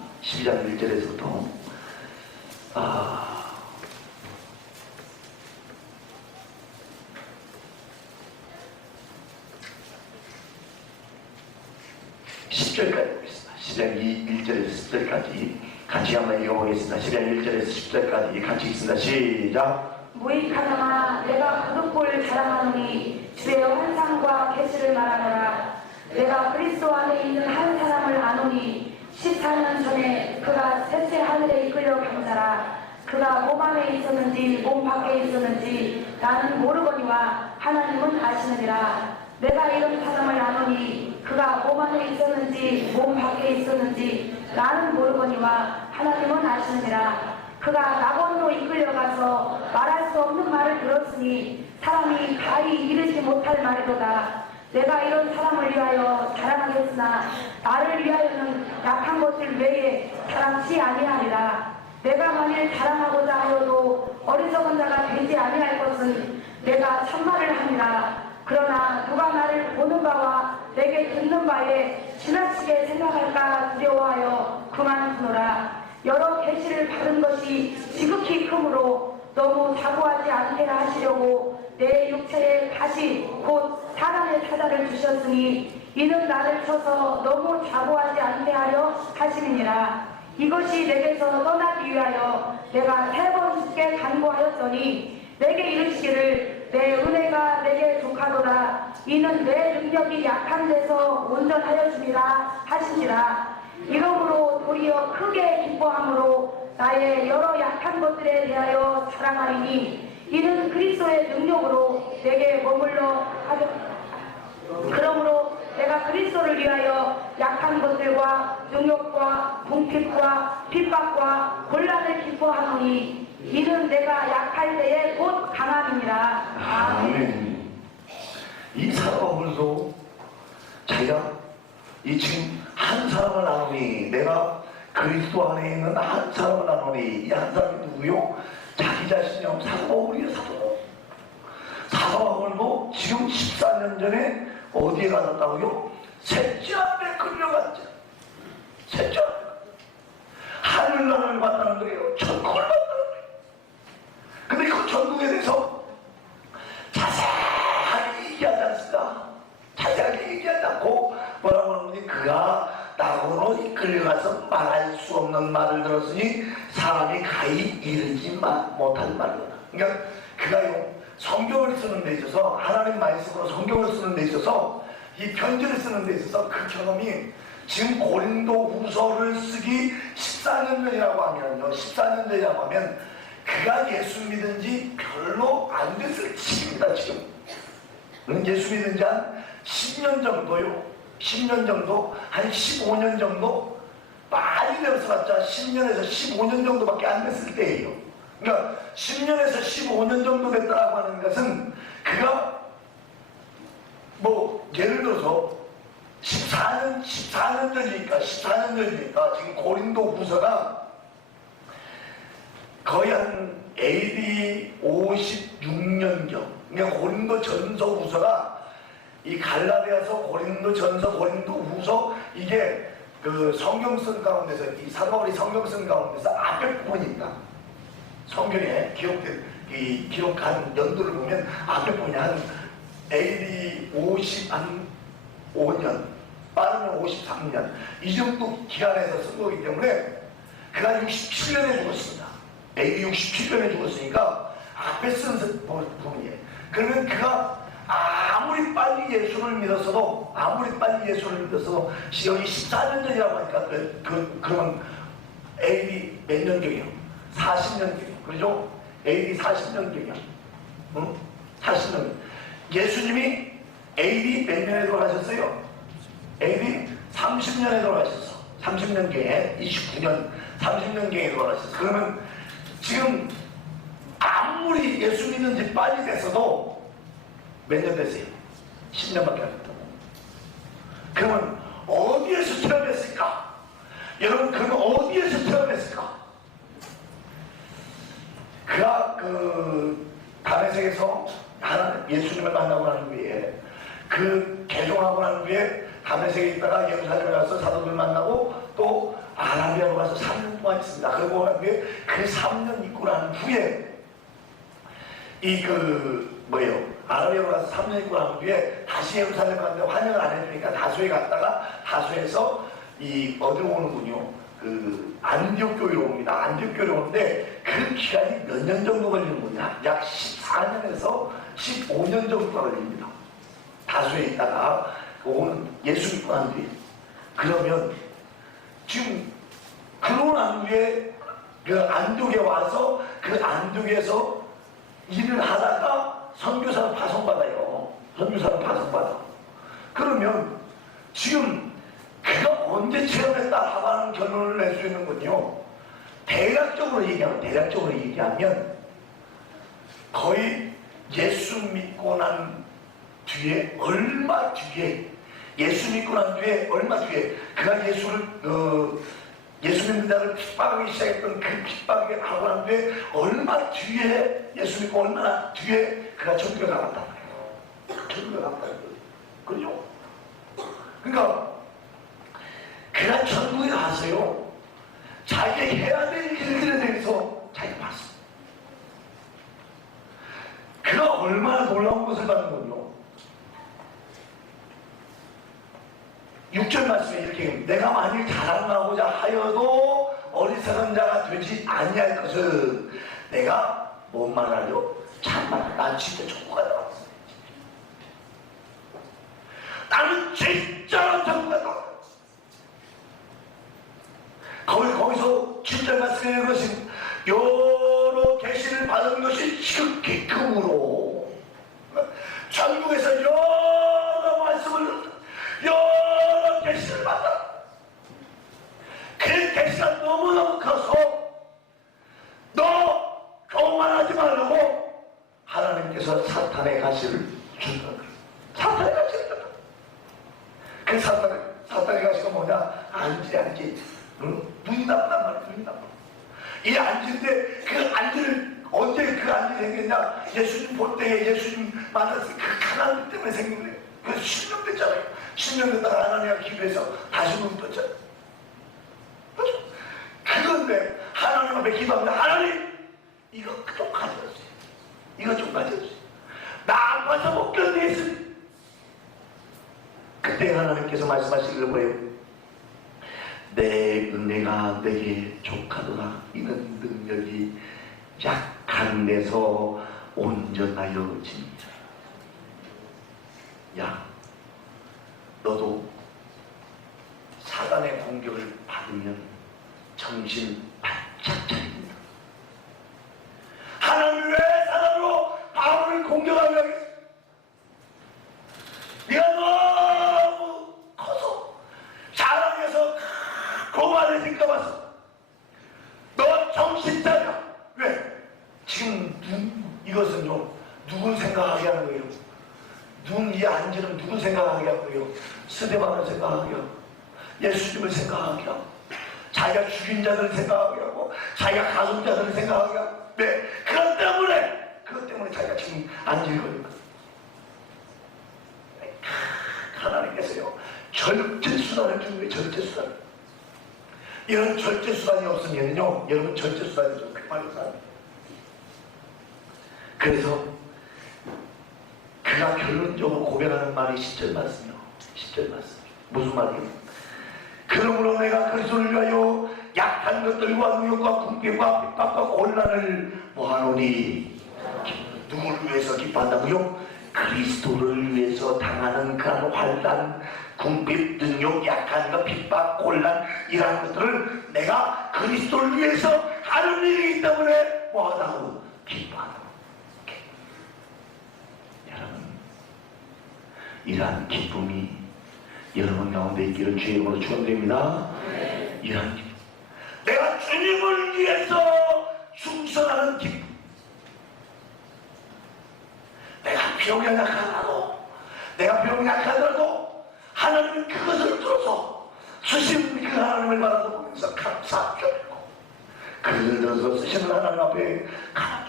10절까지 보겠습니다. 10장 1절에서 10절까지 같이 한번 읽어보겠습니다. 10장 1절에서 10절까지 같이 읽습니다. 시작. 무익하다마 내가 거듭볼 자랑하노니 주의 환상과 계시를 말하노라. 내가 그리스도 안에 있는 한 사람을 아노니 14년 전에 그가 셋째 하늘에 이끌려 간 자라. 그가 몸 안에 있었는지 몸 밖에 있었는지 나는 모르거니와 하나님은 아시느니라. 내가 이런 사람을 아노니 그가 몸 안에 있었는지 몸 밖에 있었는지 나는 모르거니와 하나님은 아시느니라. 그가 낙원으로 이끌려가서 말할 수 없는 말을 들었으니 사람이 가히 이르지 못할 말이로다. 내가 이런 사람을 위하여 자랑하겠으나 나를 위하여는 약한 것을 외에 자랑치 아니하리라. 내가 만일 자랑하고자 하여도 어리석은 자가 되지 아니할 것은 내가 참말을 하니라. 그러나 누가 나를 보는 바와 내게 듣는 바에 지나치게 생각할까 두려워하여 그만두노라. 여러 계시를 받은 것이 지극히 크므로 너무 자고하지 않게 하시려고 내 육체에 가시 곧 사람의 타자를 주셨으니 이는 나를 쳐서 너무 자고하지 않게 하려 하심이니라. 이것이 내게서 떠나기 위하여 내가 3번 주께 간구하였더니 내게 이르시기를 내 은혜가 내게 족하도다. 이는 내 능력이 약한 데서 온전하였습니다 하시니라. 이러므로 도리어 크게 기뻐함으로 나의 여러 약한 것들에 대하여 자랑하리니 이는 그리스도의 능력으로 내게 머물러 하려. 그러므로 내가 그리스도를 위하여 약한 것들과 능욕과 궁핍과 핍박과 곤란을 기뻐하노니 이는 내가 약할 때에 곧 강함이니라. 아멘. 이 사람으로서 자기가 이 지금 한 사람을 나누니 내가 그리스도 안에 있는 한 사람을 나누니 이 한 사람이 누구요? 자기 자신이요. 사도바울이요. 사도바울도 지금 14년 전에 어디에 가셨다고요? 셋째 앞에 끌려갔죠. 셋째 앞에 하늘나라를 봤다는 거예요. 천국을 봤다는 거예요. 근데 그 천국에 대해서 자세하게 얘기하지 않습니다. 자세하게 얘기하지 않고 뭐라고 하는지 그가 나고로 이끌려가서 말할 수 없는 말을 들었으니 사람이 가히 이르지 못한 말이다. 그러니까 그가요 성경을 쓰는 데 있어서 하나님 말씀으로 성경을 쓰는 데 있어서 이 편지를 쓰는 데 있어서 그 경험이 지금 고린도 후서를 쓰기 14년 전이라고 하면요 14년 전이라고 하면 그가 예수 믿은 지 별로 안 됐을 시기입니다. 지금 예수 믿은 지 한 10년 정도요 10년 정도 한 15년 정도 많이 되었어봤자 10년에서 15년 정도밖에 안 됐을 때예요. 그러니까 10년에서 15년 정도 됐다고 하는 것은 그가 뭐 예를 들어서 14년 전이니까 지금 고린도 후서가 거의 한 AD 56년경 그러니까 고린도 전서 후서가 이 갈라디아서 고린도 전서 고린도 후서 이게 그 성경 쓴 가운데서 이 사도바울이 성경 쓴 가운데서 앞에 부분이 있다. 성경에 기록한 연도를 보면 앞에 부분이 한 AD 55년 빠르면 53년 이 정도 기간에서 쓴 거기 때문에 그가 67년에 죽었습니다. AD 67년에 죽었으니까 앞에 쓴 부분이에요. 그러면 그가 아무리 빨리 예수를 믿었어도 여기 14년 전이라고 하니까 그러면 AD 몇 년경이요? 40년경이요. 그러죠? AD 40년경이요. 응? 40년. 예수님이 AD 몇 년에 돌아가셨어요? AD 30년에 돌아가셨어. 30년경에 29년 30년경에 돌아가셨어. 그러면 지금 아무리 예수 믿는 지 빨리 됐어도 몇 년 됐어요? 10년밖에 안 됐다고. 그러면 어디에서 체험했을까? 여러분 그러면 어디에서 체험했을까? 그가 그 다메섹에서 하나님 예수님을 만나고 난 후에 그 개종하고 난 후에 다메섹에 있다가 예루살렘에 가서 사도들 만나고 또 아라비아로 가서 3년 동안 있습니다. 그리고 난 후에 그 3년 있고 난 후에 아라비아로 가서 3년 있고 난 후에 다시 예루살렘 갔는데 환영을 안 해주니까 다소에 갔다가 다소에서 어디로 오는군요. 그 안디옥 교회로 옵니다. 안디옥 교회로 오는데 그 기간이 몇 년 정도 걸리는군요. 약 14년에서 15년 정도 걸립니다. 다소에 있다가 오는 예수 믿고 난 뒤에 그러면 지금 그러고 난 후에 그 안디옥에 와서 그 안디옥에서 일을 하다가 선교사를 파송받아요. 선교사를 파송받아. 그러면 지금 그가 언제 체험했다 하는 결론을 낼 수 있는군요. 대략적으로 얘기하면 거의 예수 믿고 난 뒤에 얼마 뒤에 그가 예수를 예수 믿는 자를 핍박하기 시작했던 그 핍박이 하고 난 뒤에 얼마 뒤에 예수 믿고 얼마나 뒤에 그가 천국에 나갔단 말이에요. 천국에 나갔다는 거예요. 그죠? 그러니까 그가 천국에 가서요 자기가 해야 될 일들에 대해서 자기가 봤어요. 그가 얼마나 놀라운 것을 봤는군요. 6절 말씀에 이렇게 내가 만일 자랑하고자 하여도 어리석은 자가 되지 아니할 것은 내가 뭔 말하려? 참말. 난 진짜 천국 갔다 왔어. 나는 진짜로 천국 갔다 왔어. 거기서 7절 말씀에 이것은 여러 계시를 받은 것이 지극히금으로 천국에서 여러 말씀을 여러 계시를 받아. 그 계시가 너무너무 커서 너 교만하지 말라고 하나님께서 사탄의 가시를 준다. 사탄의 가시를 준다. 그 사탄의 가시가 뭐냐? 안지. 응? 눈이 나쁘단 말이야. 눈이 나빠. 이 안지인데 그 안지를 언제 그 안지 생겼냐? 예수님 볼 때에 예수님 만났을 그 가난함 때문에 생긴 거예요. 그래서 10년 됐잖아요. 10년 됐다가 하나님과 기도해서 다시 눈 떴잖아요. 그렇죠? 그건데 하나님 앞에 기도하면 하나님 이거 좀 가져주세요. 이거 좀 가져주세요. 나 아파서 못 견디겠어요. 그때 하나님께서 말씀하시기를 뭐예요? 내 은혜가 내게 족하도다. 이는 능력이 약한 데서 온전하여집니다. 야, 너도 사단의 공격을 받으면 정신 바짝 차립니다. 하나님 왜 사단으로 바울을 공격하려 하겠어? 네가 너무 커서 자랑해서 고만해질까 봐서 너 정신 차려. 왜? 지금 이것은요 누굴 생각하게 하는 거예요? 이 안지는 누굴 생각하게 하고요? 스데반을 생각하게 하고 예수님을 생각하게 하고 자기가 죽인 자들을 생각하게 하고 자기가 가둔 자들을 생각하게 하고 네, 그것 때문에 자기가 지금 안지를 걸린 거예요. 하나님께서요 절제수단을 주는 거예요. 절제수단. 이런 절제수단이 없으면요 여러분 절제수단이 좀 그만해서 그래서 그가 결론적으로 고백하는 말이 10절 말씀이요. 10절 말씀. 무슨 말이에요? 그러므로 내가 그리스도를 위하여 약한 것들과 누욕과 궁핍과 핍박과 곤란을 뭐하노니? 누구를 위해서 기뻐한다고요? 그리스도를 위해서 당하는 그런 환난, 궁핍, 능욕, 약한 것, 핍박, 곤란 이러한 것들을 내가 그리스도를 위해서 하는 일이기 때문에 뭐하다고? 기뻐한다고. 여러분, 이러한 기쁨이 여러분 가운데 있기를 주의 이름으로 축원드립니다. 이러한 기쁨, 내가 주님을 위해서 충성하는 기쁨, 내가 병이 약하더라도 하나님은 그것을 들어서 쓰신 그 하나님을 바라보면서 감사하고 그를 들어서 쓰시는 하나님 앞에 가라.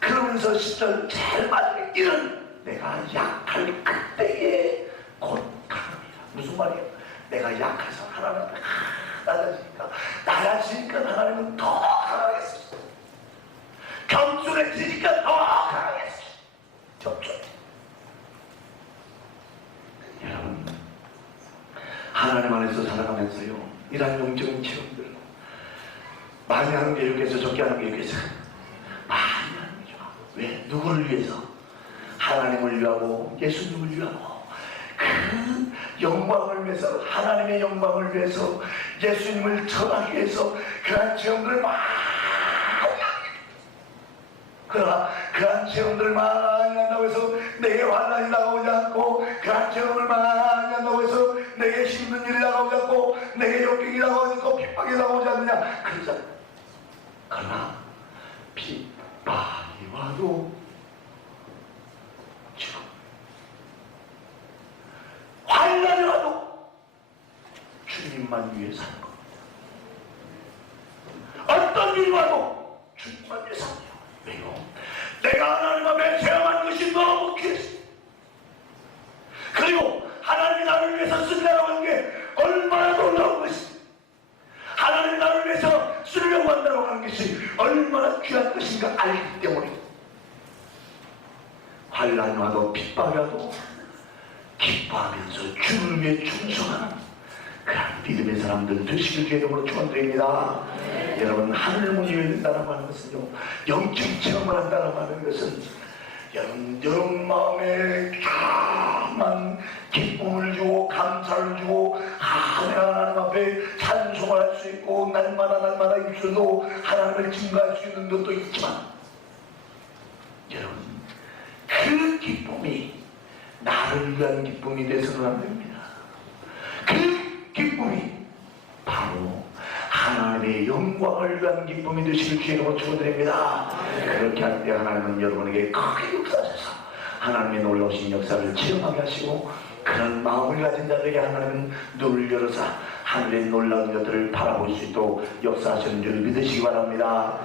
그러면서 10절 제일 마지막에 이런 내가 약할 그때에 곧 강합니다. 무슨 말이에요? 내가 약해서 하나님 앞에 낮아지니까 하나님은 더 강하겠어요. 겸손해지니까 더 강하겠어요. 겸손. 여러분, 하나님 안에서 살아가면서요 이러한 영적인 체험들 많이 하는 게 여기에서 적게 하는 게 여기에서 많이 하는 게 좋아. 왜? 누구를 위해서? 하나님을 위하고 예수님을 위하고 그 영광을 위해서, 하나님의 영광을 위해서, 예수님을 전하기 위해서 그러한 체험들을 많이 합니다. 그러나 그러한 체험들을 많이 한다고 해서 내게 환난이 다가오지 않고, 그러한 체험을 많이 한다고 해서 내게 힘든 일이 다가오지 않고, 내게 역경이 다가오지 않고 핍박이 다가오지 않느냐? 그러잖아. 그러나 핍박이 와도 지금 환난이 와도 주님만 위해 사는 겁니다. 내가 하나님 앞에 체험한 것이 너무 귀했습니다. 그리고 하나님이 나를 위해서 쓰려고 하는 게 얼마나 놀라운 것인가, 하나님이 나를 위해서 쓰려고 한다고 하는 것이 얼마나 귀한 것인가 알기 때문에 환난이 와도 핍박이 와도 기뻐하면서 주를 위해 충성하는 그런 믿음의 사람들 되시길 주의 이름으로 축원드립니다. 여러분, 하늘 문이 열린다고 하는 것은요, 영적 체험을 한다고 하는 것은 여러분 마음에 쫙만 기쁨을 주고 감사를 주고, 내가 하나님 앞에 찬송을 할 수 있고 날마다 입술로 하나님을 증거할 수 있는 것도 있지만, 여러분 그 기쁨이 나를 위한 기쁨이 되서는 안 됩니다. 그 기쁨이 바로 하나님의 영광을 위한 기쁨이 되시길 주의 이름으로 축원드립니다. 그렇게 할 때 하나님은 여러분에게 크게 역사하셔서 하나님의 놀라우신 역사를 체험하게 하시고, 그런 마음을 가진 자들에게 하나님은 눈을 열어서 하늘의 놀라운 것들을 바라볼 수 있도록 역사하시는 줄 믿으시기 바랍니다.